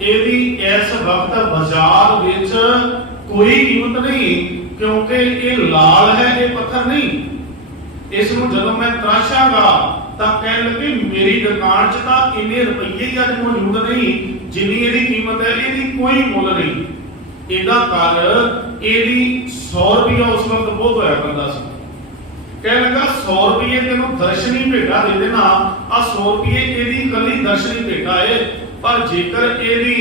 ਇਹਦੀ ਇਸ ਵਕਤ ਬਾਜ਼ਾਰ ਵਿੱਚ ਕੋਈ ਕੀਮਤ ਨਹੀਂ, ਕਿਉਂਕਿ ਇਹ ਲਾਲ ਹੈ, ਇਹ ਪੱਥਰ ਨਹੀਂ। ਇਸ ਨੂੰ ਜਦੋਂ ਮੈਂ ਤਰਾਸ਼ਾਂਗਾ ਤਾਂ ਕਹਿਣ ਲੱਗੇ ਮੇਰੀ ਦੁਕਾਨ 'ਚ ਤਾਂ ਇੰਨੇ ਰੁਪਈਏ ਹੀ ਅੱਜ ਮੌਜੂਦ ਨਹੀਂ ਜਿੰਨੀ ਇਹਦੀ ਕੀਮਤ ਹੈ, ਇਹਦੀ ਕੋਈ ਮੁੱਲ ਨਹੀਂ। ਇਹਦਾ ਕਰ ਇਹਦੀ 100 ਰੁਪਇਆ ਉਸ ਵਕਤ ਬਹੁਤ ਹੋਇਆ ਕਰਦਾ ਸੀ। ਕਹਿਣ ਲੱਗਾ 100 ਰੁਪਏ ਤੈਨੂੰ ਦਰਸ਼ਨੀ ਭੇਟਾ ਦੇ ਦੇਣਾ, ਆ 100 ਰੁਪਏ ਇਹਦੀ ਕੱਲੀ ਦਰਸ਼ਨੀ ਭੇਟਾ ਹੈ, ਪਰ ਜੇਕਰ ਇਹਦੀ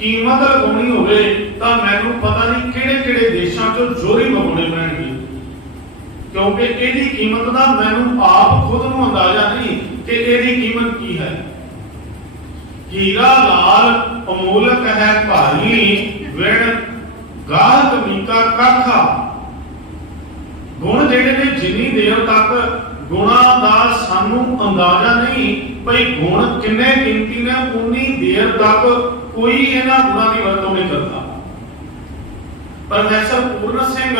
ਕੀਮਤ ਲਗਾਉਣੀ ਹੋਵੇ ਤਾਂ ਮੈਨੂੰ ਪਤਾ ਨਹੀਂ ਕਿਹੜੇ ਕਿਹੜੇ ਦੇਸ਼ਾਂ 'ਚੋਂ ਜੋਰੀ ਮੰਗਾਉਣੇ ਪੈਣਗੇ, ਕਿਉਂਕਿ ਇਹਦੀ ਕੀਮਤ ਦਾ ਮੈਨੂੰ ਆਪ ਖੁਦ ਨੂੰ ਅੰਦਾਜ਼ਾ ਨਹੀਂ ਕਿ ਇਹਦੀ ਕੀਮਤ ਕੀ ਹੈ। ਹੀਰਾ ਲਾਲ ਅਮੋਲਕ ਹੈ ਭਾਰੀ, ਵਿਣ ਗਾਹਕ ਮੀਕਾ ਕਾਖਾ। ਗੁਣ ਜਿਹੜੇ ਨੇ ਜਿੰਨੀ ਦੇਰ ਤੱਕ ਗੁਣਾਂ ਦਾ ਸਾਨੂੰ ਅੰਦਾਜ਼ਾ ਨਹੀਂ ਭਈ ਗੁਣ ਕਿੰਨੇ ਗਿਣਤੀ ਨੇ, ਉਨੀ ਦੇਰ ਤੱਕ ਕੋਈ ਇਹਨਾਂ ਗੁਣਾਂ ਦੀ ਵਰਤੋਂ ਨਹੀਂ ਕਰਦਾ। ਪ੍ਰੋਫੈਸਰ ਪੂਰਨ ਸਿੰਘ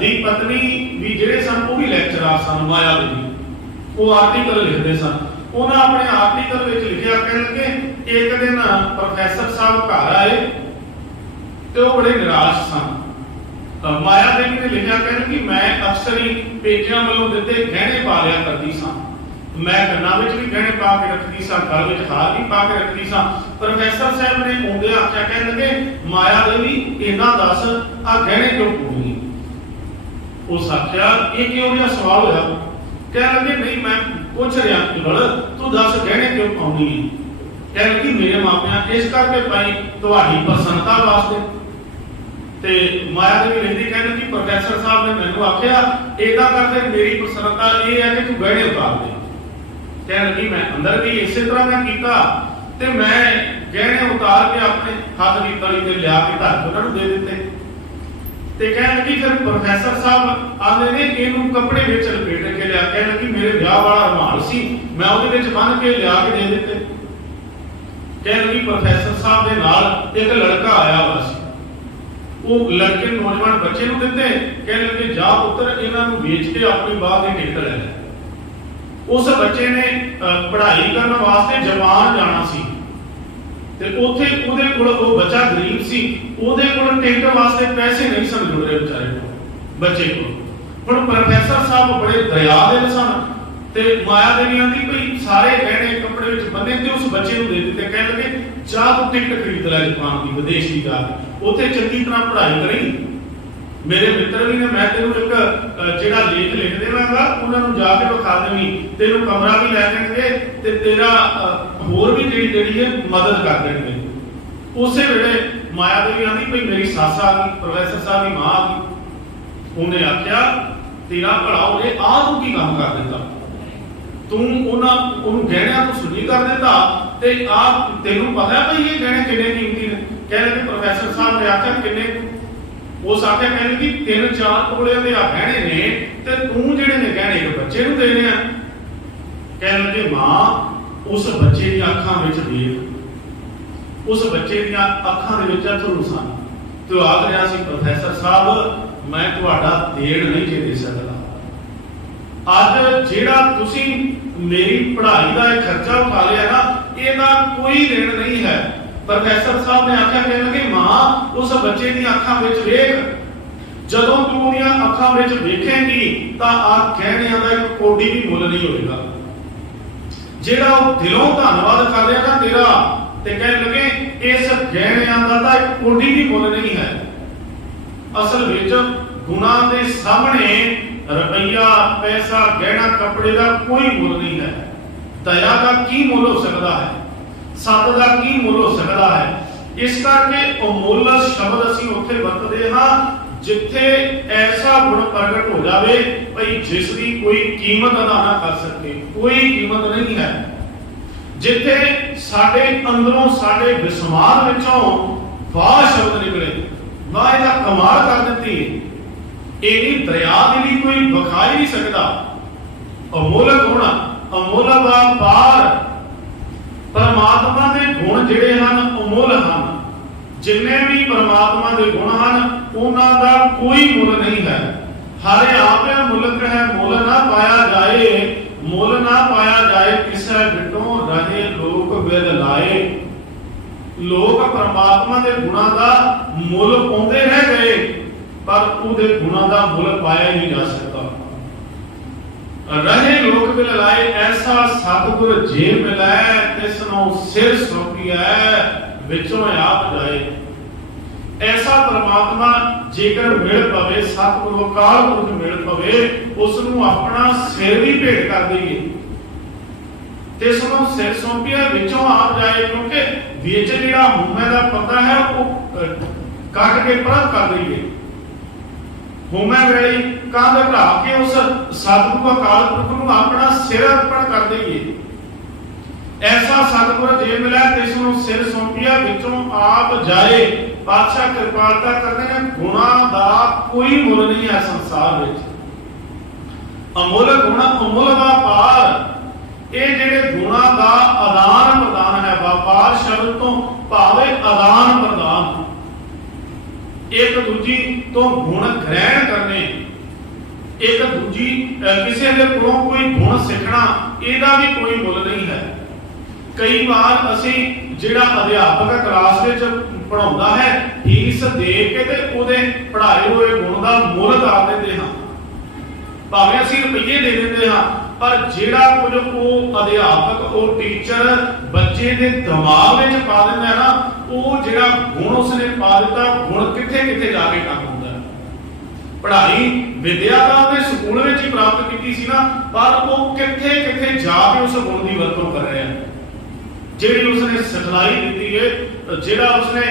ਦੀ ਪਤਨੀ ਵੀ ਜਿਹੜੇ ਸਨ ਉਹ ਵੀ ਲੈਕਚਰਰ ਸਨ ਮਾਇਆ ਦੇ, ਉਹ ਆਰਟੀਕਲ ਲਿਖਦੇ ਸਨ। ਉਹਨਾਂ ਆਪਣੇ ਆਰਟੀਕਲ ਵਿੱਚ ਲਿਖਿਆ, ਕਹਿਣ ਲੱਗੇ ਇੱਕ ਦਿਨ ਪ੍ਰੋਫੈਸਰ ਸਾਹਿਬ ਘਰ ਆਏ ਤੇ ਉਹ ਬੜੇ ਨਿਰਾਸ਼ ਸਨ। ਮਾਇਆ ਦੇਵੀ ਨੇ ਲਿਖਿਆ, ਕਹਿਣ ਕਿ ਮੈਂ ਅਕਸਰ ਹੀ ਪੇਕਿਆਂ ਵੱਲੋਂ ਦਿੱਤੇ ਗਹਿਣੇ ਪਾ ਲਿਆ ਕਰਦੀ ਸਾਂ, ਮੈਂ ਕੰਨਾਂ ਵਿੱਚ ਵੀ ਗਹਿਣੇ ਪਾ ਕੇ ਰੱਖਦੀ ਸਾਂ, ਗਲ ਵਿੱਚ ਹਾਰ ਵੀ ਪਾ ਕੇ ਰੱਖਦੀ ਸਾਂ। ਪ੍ਰੋਫੈਸਰ ਸਾਹਿਬ ਨੇ ਆਉਂਦੇ ਆਖਿਆ, ਕਹਿਣ ਲੱਗੇ ਮਾਇਆ ਦੇਵੀ ਇਹਨਾਂ ਦੱਸ ਆ ਗਹਿਣੇ ਕਿਉਂ ਪਾਉਣੀ? ਉਸ ਆਖਿਆ ਇਹ ਕਿਉਂ ਜਿਹਾ ਸਵਾਲ ਹੋਇਆ? ਕਹਿਣ ਲੱਗੇ ਨਹੀਂ ਮੈਂ ਪੁੱਛ ਰਿਹਾ ਕੇਵਲ ਤੂੰ ਦੱਸ ਗਹਿਣੇ ਕਿਉਂ ਪਾਉਣੀ ਹੈ? ਕਹਿਣ ਲੱਗੀ ਮੇਰੇ ਮਾਪਿਆਂ ਇਸ ਕਰਕੇ ਪਾਈ ਤੁਹਾਡੀ ਪ੍ਰਸੰਨਤਾ ਵਾਸਤੇ। ਤੇ ਮਾਇਆ ਦੇਵੀ ਰਹਿੰਦੀ ਕਹਿੰਦੇ ਕਿ ਪ੍ਰੋਫੈਸਰ ਸਾਹਿਬ ਨੇ ਮੈਨੂੰ ਆਖਿਆ ਇਹਦਾ ਕਰਕੇ ਮੇਰੀ ਪ੍ਰਸੰਨਤਾ ਇਹ ਹੈ ਕਿ ਤੂੰ ਗਹਿਣੇ ਉਤਾਰ ਦੇ। ਕਹਿਣ ਲੱਗੀ ਮੈਂ ਅੰਦਰ ਵੀ ਇਸੇ ਤਰ੍ਹਾਂ ਮੈਂ ਕੀਤਾ ਤੇ ਮੈਂ ਗਹਿਣੇ ਉਤਾਰ ਕੇ ਆਪਣੇ ਹੱਥ ਦੀ ਤਲੀ ਤੇ ਲਿਆ ਕੇ ਧਰ ਕੇ ਉਹਨਾਂ ਨੂੰ ਦੇ ਦਿੱਤੇ। ਤੇ ਕਹਿਣ ਲੱਗੀ ਫਿਰ ਪ੍ਰੋਫੈਸਰ ਸਾਹਿਬ ਆਂਦੇ ਨੇ ਇਹਨੂੰ ਕੱਪੜੇ ਵਿੱਚ ਲਪੇਟ ਕੇ ਲਿਆ। ਕਹਿਣ ਲੱਗੀ ਮੇਰੇ ਵਿਆਹ ਵਾਲਾ ਰੁਮਾਲ ਸੀ ਮੈਂ ਉਹਦੇ ਵਿੱਚ ਬੰਨ੍ਹ ਕੇ ਲਿਆ ਕੇ ਦੇ ਦਿੱਤੇ। ਕਹਿਣ ਲੱਗੀ ਪ੍ਰੋਫੈਸਰ ਸਾਹਿਬ ਦੇ ਨਾਲ ਇੱਕ ਲੜਕਾ ਆਇਆ ਹੋਇਆ ਸੀ, ਉਹ ਲੜਕੇ ਨੌਜਵਾਨ ਬੱਚੇ ਨੂੰ ਦਿੱਤੇ। ਕਹਿਣ ਲੱਗੇ ਜਾ ਪੁੱਤਰ ਇਹਨਾਂ ਨੂੰ ਵੇਚ ਕੇ ਆਪਣੀ ਬਾਹਰ ਦੀ ਟਿਕਟ ਲੈ ਲੈ। ਉਸ ਬੱਚੇ ਨੇ ਪੜ੍ਹਾਈ ਕਰਨ ਵਾਸਤੇ ਜਾਪਾਨ ਜਾਣਾ ਸੀ ਤੇ ਉੱਥੇ ਉਹਦੇ ਕੋਲ, ਉਹ ਬੱਚਾ ਗਰੀਬ ਸੀ, ਉਹਦੇ ਕੋਲ ਟਿਕਟ ਵਾਸਤੇ ਪੈਸੇ ਨਹੀਂ ਸਨ ਜੁੜ ਰਹੇ ਵਿਚਾਰੇ ਕੋਲ, ਬੱਚੇ ਕੋਲ। ਹੁਣ ਪ੍ਰੋਫੈਸਰ ਸਾਹਿਬ ਬੜੇ ਦਇਆਦਿਲ ਸਨ ਤੇ ਮਾਇਆ ਦੇਵੀ ਆਂਦੀ ਭਈ ਸਾਰੇ ਗਹਿਣੇ ਕੱਪੜੇ ਵਿੱਚ ਬੰਨੇ ਤੇ ਉਸ ਬੱਚੇ ਨੂੰ ਦੇ ਦਿੱਤੇ। ਕਹਿਣ ਲੱਗੇ ਜਾ ਤੂੰ ਟਿਕਟ ਖਰੀਦ ਲੈ ਜਾਪਾਨ ਦੀ, ਵਿਦੇਸ਼ ਦੀ ਜਾ ਕੇ ਉੱਥੇ ਚੰਗੀ ਤਰ੍ਹਾਂ ਪੜ੍ਹਾਈ ਕਰੀ। ਮੇਰੇ ਮਿੱਤਰ ਵੀ ਨੇ, ਮੈਂ ਤੈਨੂੰ ਇੱਕ ਜਿਹੜਾ ਲੇਖ ਲਿਖ ਦੇਵਾਂਗਾ ਉਹਨਾਂ ਨੂੰ ਜਾ ਕੇ ਵਿਖਾ ਦੇਵੀਂ, ਤੈਨੂੰ ਕਮਰਾ ਵੀ ਲੈ ਦੇਣਗੇ ਤੇ ਤੇਰਾ होर भी ਜਿਹੜੀ है मदद कर देंगे। उस वेले माया देवी आंदी भाई मेरी सस आ गई, प्रोफैसर साहब की मां आ गई। उन्हें आख्या तेरा भला हो गया, आ तू की काम कर दिता, तू उन्होंने गहणिया तो सुनी कर दिता, ते आ तेनों पता है भाई ये गहने किन्ने कीमती ने? कहने कि प्रोफैसर साहब ने आख्या किन्ने? उस आख्या कहने कि 3-4 तोले दे आ गहने ने, ते तू जिहड़े ने गहने एक बच्चे नूं देने आ। कहने लगे मां उस बच्चे दी अखां विच देख, उस बच्चे दी अखां दे विच अथरू सन। तो आख रहा सी प्रोफैसर साहब मैं तुहाडा देण नहीं जे दे सकदा, अज जिहड़ा तुसीं मेरी पढ़ाई का खर्चा उठा लिया ना, ਇਹਦਾ कोई ऋण नहीं है। प्रोफैसर साहब ने आख्या कहने लगे मां उस बच्चे दी अखां विच वेख, जदों तू उहदियां अखां विच वेखेंगी तां आ गहणियां दा एक कोडी भी मुੱਲ नहीं होएगा। ਜਿਹੜਾ ਉਹ ਦਿਲੋਂ ਧੰਨਵਾਦ ਕਰ ਰਿਹਾ ਨਾ ਤੇਰਾ, ਤੇ ਕਹਿਣ ਲੱਗੇ ਇਸ ਗਹਿਣਿਆਂ ਦਾ ਤਾਂ ਇੱਕ ਕੋਡੀ ਵੀ ਮੁੱਲ ਨਹੀਂ ਹੈ। ਅਸਲ ਵਿੱਚ ਗੁਨਾਹ ਦੇ ਸਾਹਮਣੇ रुपया पैसा गहना कपड़े का कोई मुल नहीं है। दया का की मुल हो सकता है, सत का की मुल हो सकता है। इस करके अमुल शब्द असीं उत्थे वरतदे हां जिथे ऐसा गुण प्रगट हो जाए भाई जिसकी कोई कीमत अदा ना कर सके, कोई कीमत नहीं है। जिथे साडे अंदरों साडे विस्मार विचों वाह शब्द निकले, वाह इहदा कमाल कर दित्ती, इहदी दया दे लई कोई विखा ही नहीं सकता। अमुल गुण अमुल व्यापार, परमात्मा के गुण जिहड़े हन अमुल हन, जिन्ने भी परमात्मा के गुण हन उन्हां दा कोई मुल नहीं है। हरे आपे मुल्क है मुल ना पाया जाए, मुल ना पाया जाए किसे बिटों रहे लोक विद लाए। लोग परमात्मा के गुणों का मुल पाउंदे रह गए पर उहदे गुणों का मुल पाया ही नहीं जा सकता। रहे लोक विद लाए ऐसा सतगुर जे मिलै तिसनों सिर सौंपिया विचों आप जाए। ऐसा परमात्मा जेकर मिल पवे, सतगुरु अकाल पुरख मिल पवे, उसनों अपना सिर भी भेंट कर दईए ते इसनों सिर सौंपिया विचों आप जाए। क्योंकि विच जिहड़ा हुमै दा पता है वो कट के परत कर दईए। हुमै वेले कंध ढा के उस सतगुरु अकाल पुरख नूं अपना सिर अर्पण कर दईए। ऐसा सतगुर जे मिलै तिसनों सिर सौंपिया विचों आप जाए। पातशाह कृपालता करते हैं, गुणां दा कोई मुल नहीं है संसार विच। अमुल गुण अमुल व्यापार, ये जिहड़े गुणां दा आदान प्रदान है, व्यापार शब्द तो भावे आदान प्रदान, एक दूजी तो गुण ग्रहण करने, एक दूजी किसी दे कोलों कोई गुण सीखना, इहदा भी कोई मुल नहीं है। कई बार असी जिहड़ा अध्यापक क्लास विच पढ़ाउंदा है फीस दे के ते उहदे पढ़ाए हुए गुण दा मुल कर दिंदे हां, भावें असी रुपये दे दिंदे हां, पर जिहड़ा कुछ वो अध्यापक वो टीचर बच्चे दे दिमाग विच पा दिंदा है ना, वो जिहड़ा गुण उसने पा दिता, गुण किथे किथे जाके काम हुंदा है। पढ़ाई विद्या दा उहने स्कूल विच ही प्राप्त कीती सी ना, पर वो किथे किथे जाके उस गुण दी वरतों कर रहे हैं। जिहड़ी उसने सिखलाई दी है, जिहड़ा उसने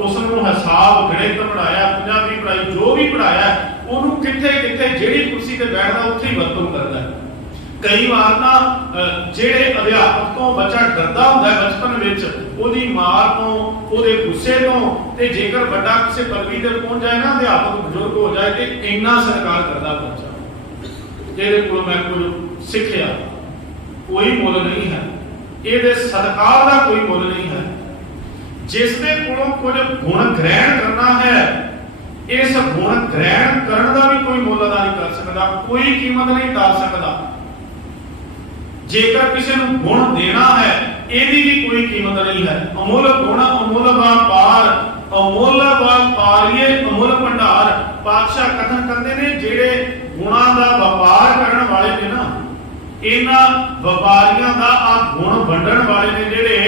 उसनों हिसाब गणित पढ़ाया, पंजाबी पढ़ाई, जो भी पढ़ाया ਉਹਨੂੰ ਕਿੱਥੇ ਕਿੱਥੇ ਜਿਹੜੀ ਕੁਰਸੀ ਤੇ ਬੈਠਦਾ ਉੱਥੇ ਹੀ ਵਰਤੋਂ ਕਰਦਾ ਹੈ। ਕਈ ਵਾਰ ਨਾ ਜਿਹੜੇ ਅਧਿਆਪਕ ਤੋਂ ਬੱਚਾ ਡਰਦਾ ਹੁੰਦਾ ਹੈ ਬਚਪਨ ਵਿੱਚ, ਉਹਦੀ ਮਾਰ ਤੋਂ, ਉਹਦੇ ਗੁੱਸੇ ਤੋਂ, ਤੇ ਜੇਕਰ ਵੱਡਾ ਕਿਸੇ ਪਦਵੀ ਤੇ ਪਹੁੰਚ ਜਾਏ ਨਾ, ਅਧਿਆਪਕ ਬਜ਼ੁਰਗ ਹੋ ਜਾਏ, ਤੇ ਇੰਨਾ ਸਤਿਕਾਰ ਕਰਦਾ ਬੱਚਾ, ਜਿਹਦੇ ਕੋਲੋਂ ਮੈਂ ਕੁਝ ਸਿੱਖਿਆ। ਕੋਈ ਮੁੱਲ ਨਹੀਂ ਹੈ ਇਹਦੇ ਸਤਿਕਾਰ ਦਾ, ਕੋਈ ਮੁੱਲ ਨਹੀਂ ਹੈ। ਜਿਸ ਦੇ ਕੋਲੋਂ ਕੁਝ ਗੁਣ ਗ੍ਰਹਿਣ ਕਰਨਾ ਹੈ, इस गुण ग्रहण करने का भी कोई मुल अदा नहीं कर सकता, कोई कीमत नहीं डाल सकता। जेकर किसी को गुण देना है, ਇਹਦੀ भी कोई कीमत नहीं है। अमुल गुण अमुल व्यापार, अमुल व्यापारीए अमुल भंडार। पातशाह कथन करते ने ਜਿਹੜੇ गुणों का व्यापार करने वाले ने ना, इन्हां व्यापारियों का आ गुण वंडण वाले ने, ਜਿਹੜੇ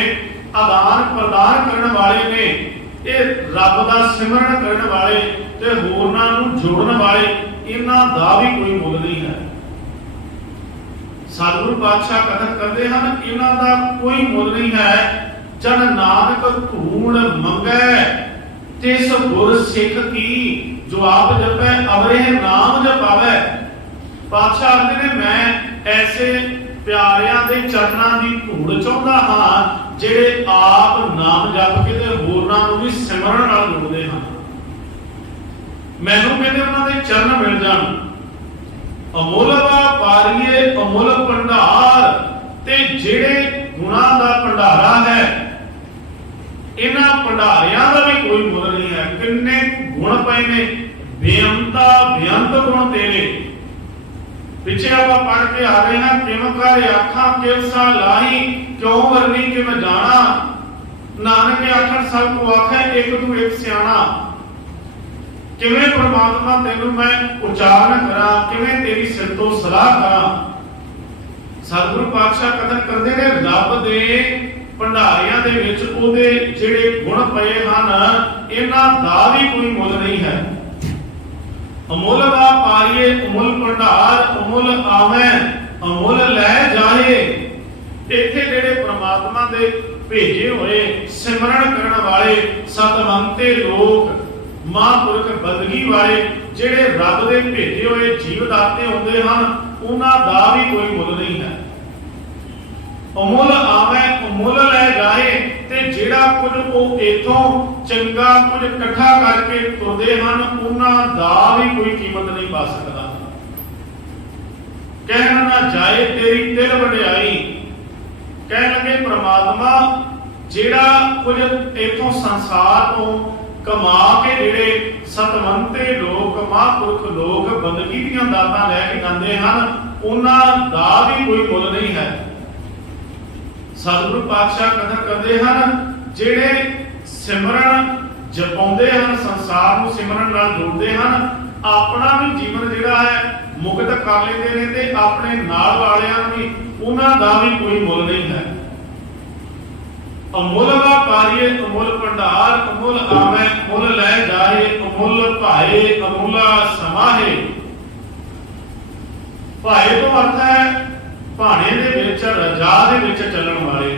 आदान प्रदान करने वाले ने, ये रब का सिमरन करने वाले ते होरनां नूं जोड़न वाले, इन्हां दा भी कोई मुल नहीं है। सतगुरु पातशाह कथन करते हैं इन्हां दा कोई मुल नहीं है। जन नानक धूड़ मंगै तिस गुर सिख की, जो आप जपै अवरे नाम जपावै। पातशाह आखदे ने मैं ऐसे प्यारियां दे चरनां दी धूड़ चाहुंदा हां ਜਿਹੜੇ ਆਪ ਨਾਮ ਜਪ ਕੇ ਤੇ ਹੋਰਨਾਂ ਨੂੰ ਵੀ ਸਿਮਰਨ ਨਾਲ ਜੋੜਦੇ ਹਨ। ਮੈਨੂੰ ਕਹਿੰਦੇ ਉਹਨਾਂ ਦੇ ਚਰਨ ਮਿਲ ਜਾਣ। ਅਮੁੱਲ ਵਪਾਰੀਏ ਅਮੁੱਲ ਭੰਡਾਰ, ਤੇ ਜਿਹੜੇ ਗੁਣਾਂ ਦਾ ਭੰਡਾਰਾ ਹੈ ਇਹਨਾਂ ਭੰਡਾਰਿਆਂ ਦਾ ਵੀ ਕੋਈ ਮੁੱਲ ਨਹੀਂ ਹੈ। ਕਿੰਨੇ ਗੁਣ ਪਏ ਨੇ, ਬੇਅੰਤਾ ਬੇਅੰਤ ਗੁਣ ਤੇਰੇ। ਪਿੱਛੇ ਆਪਾਂ ਪੜ੍ਹ ਕੇ ਆ ਰਹੇ ਹਾਂ ਕਿਵ ਕਰ ਆਖਾਂ ਕਿਵ ਸਾ ਲਾਹੀ, ਕਿਉਂ ਵਰਨੀ ਕਿ ਮੈਂ ਜਾਣਾ। ਨਾਨਕ ਆਖਣ ਸਭ ਕੋ ਆਖੈ ਇੱਕ ਤੂੰ ਇੱਕ ਸਿਆਣਾ। ਕਿਵੇਂ ਪ੍ਰਮਾਤਮਾ ਤੈਨੂੰ ਮੈਂ ਉਚਾਰਨ ਕਰਾਂ, ਕਿਵੇਂ ਤੇਰੀ ਸਿਰ ਤੋਂ ਸਲਾਹ ਕਰਾਂ। ਸਤਿਗੁਰੂ ਪਾਤਸ਼ਾਹ ਕਥਨ ਕਰਦੇ ਨੇ ਰੱਬ ਦੇ ਭੰਡਾਰਿਆਂ ਦੇ ਵਿੱਚ ਉਹਦੇ ਜਿਹੜੇ ਗੁਣ ਪਏ ਹਨ ਇਹਨਾਂ ਦਾ ਵੀ ਕੋਈ ਮੁੱਲ ਨਹੀਂ ਹੈ। ਅਮੁੱਲ ਵਪਾਰੀਏ ਅਮੁੱਲ ਭੰਡਾਰ, ਅਮੁੱਲ ਆਵੈ ਅਮੁੱਲ ਲੈ ਜਾਏ। ਇੱਥੇ ਜਿਹੜੇ ਪ੍ਰਮਾਤਮਾ ਦੇ ਭੇਜੇ ਹੋਏ ਸਿਮਰਨ ਕਰਨ ਵਾਲੇ ਸਤਵੰਤੇ ਲੋਕ, ਮਹਾਂਪੁਰਖ ਬੰਦਗੀ ਵਾਲੇ ਜਿਹੜੇ ਰੱਬ ਦੇ ਭੇਜੇ ਹੋਏ ਜੀਵ ਦਾਤੇ ਹੁੰਦੇ ਹਨ ਉਹਨਾਂ ਦਾ ਵੀ ਕੋਈ ਮੁੱਲ ਨਹੀਂ ਹੈ। ਅਮੁੱਲ ਆਵੈ ਅਮੁੱਲ ਲੈ ਜਾਏ, ਤੇ ਜਿਹੜਾ ਕੁਝ ਉਹ ਇਥੋਂ ਚੰਗਾ ਕੁਝ ਇਕੱਠਾ ਕਰਕੇ ਤੁਰਦੇ ਹਨ ਉਹਨਾਂ ਦਾ ਵੀ ਕੋਈ ਕੀਮਤ ਨਹੀਂ ਪਾ ਸਕਦਾ। ਕਹਿਣ ਨਾ ਜਾਏ ਤੇਰੀ ਤਿਲ ਵਡਿਆਈ। ਕਹਿਣ ਲੱਗੇ ਪ੍ਰਮਾਤਮਾ ਜਿਹੜਾ ਕੁਝ ਇਥੋਂ ਸੰਸਾਰ ਤੋਂ ਕਮਾ ਕੇ ਜਿਹੜੇ ਸਤਵੰਤੇ ਲੋਕ ਮਹਾਂਪੁਰਖ ਲੋਕ ਬੰਦਗੀ ਦੀਆਂ ਦਾਤਾਂ ਲੈ ਕੇ ਜਾਂਦੇ ਹਨ ਉਹਨਾਂ ਦਾ ਵੀ ਕੋਈ ਮੁੱਲ ਨਹੀਂ ਹੈ। ਸਤਿਗੁਰੂ ਪਾਤਸ਼ਾਹ ਕਥਨ ਕਰਦੇ ਹਨ ਜਿਹੜੇ ਸਿਮਰਨ ਜਪਾਉਂਦੇ ਹਨ, ਸੰਸਾਰ ਨੂੰ ਸਿਮਰਨ ਨਾਲ ਜੋੜਦੇ ਹਨ, ਆਪਣਾ ਵੀ ਜੀਵਨ ਜਿਹੜਾ ਹੈ ਮੁਕਤ ਕਰ ਲੈਂਦੇ ਨੇ ਤੇ ਆਪਣੇ ਨਾਲ ਵਾਲਿਆਂ ਨੂੰ ਵੀ ਉਹਨਾਂ ਦਾ ਵੀ ਕੋਈ ਮੁੱਲ ਨਹੀਂ ਹੈ। ਅਮੁੱਲ ਵਪਾਰੀਏ ਅਮੁੱਲ ਭੰਡਾਰ, ਅਮੁੱਲ ਆਵੈ ਮੁੱਲ ਲੈ ਜਾਏ, ਅਮੁੱਲ ਭਾਏ ਅਮੁੱਲਾ ਸਮਾਹੇ। ਭਾਏ ਤੋਂ ਅਰਥ ਹੈ ਭਾਣੇ ਦੇ ਵਿੱਚ ਰਜਾ ਦੇ ਵਿੱਚ ਚੱਲਣ ਵਾਲੇ,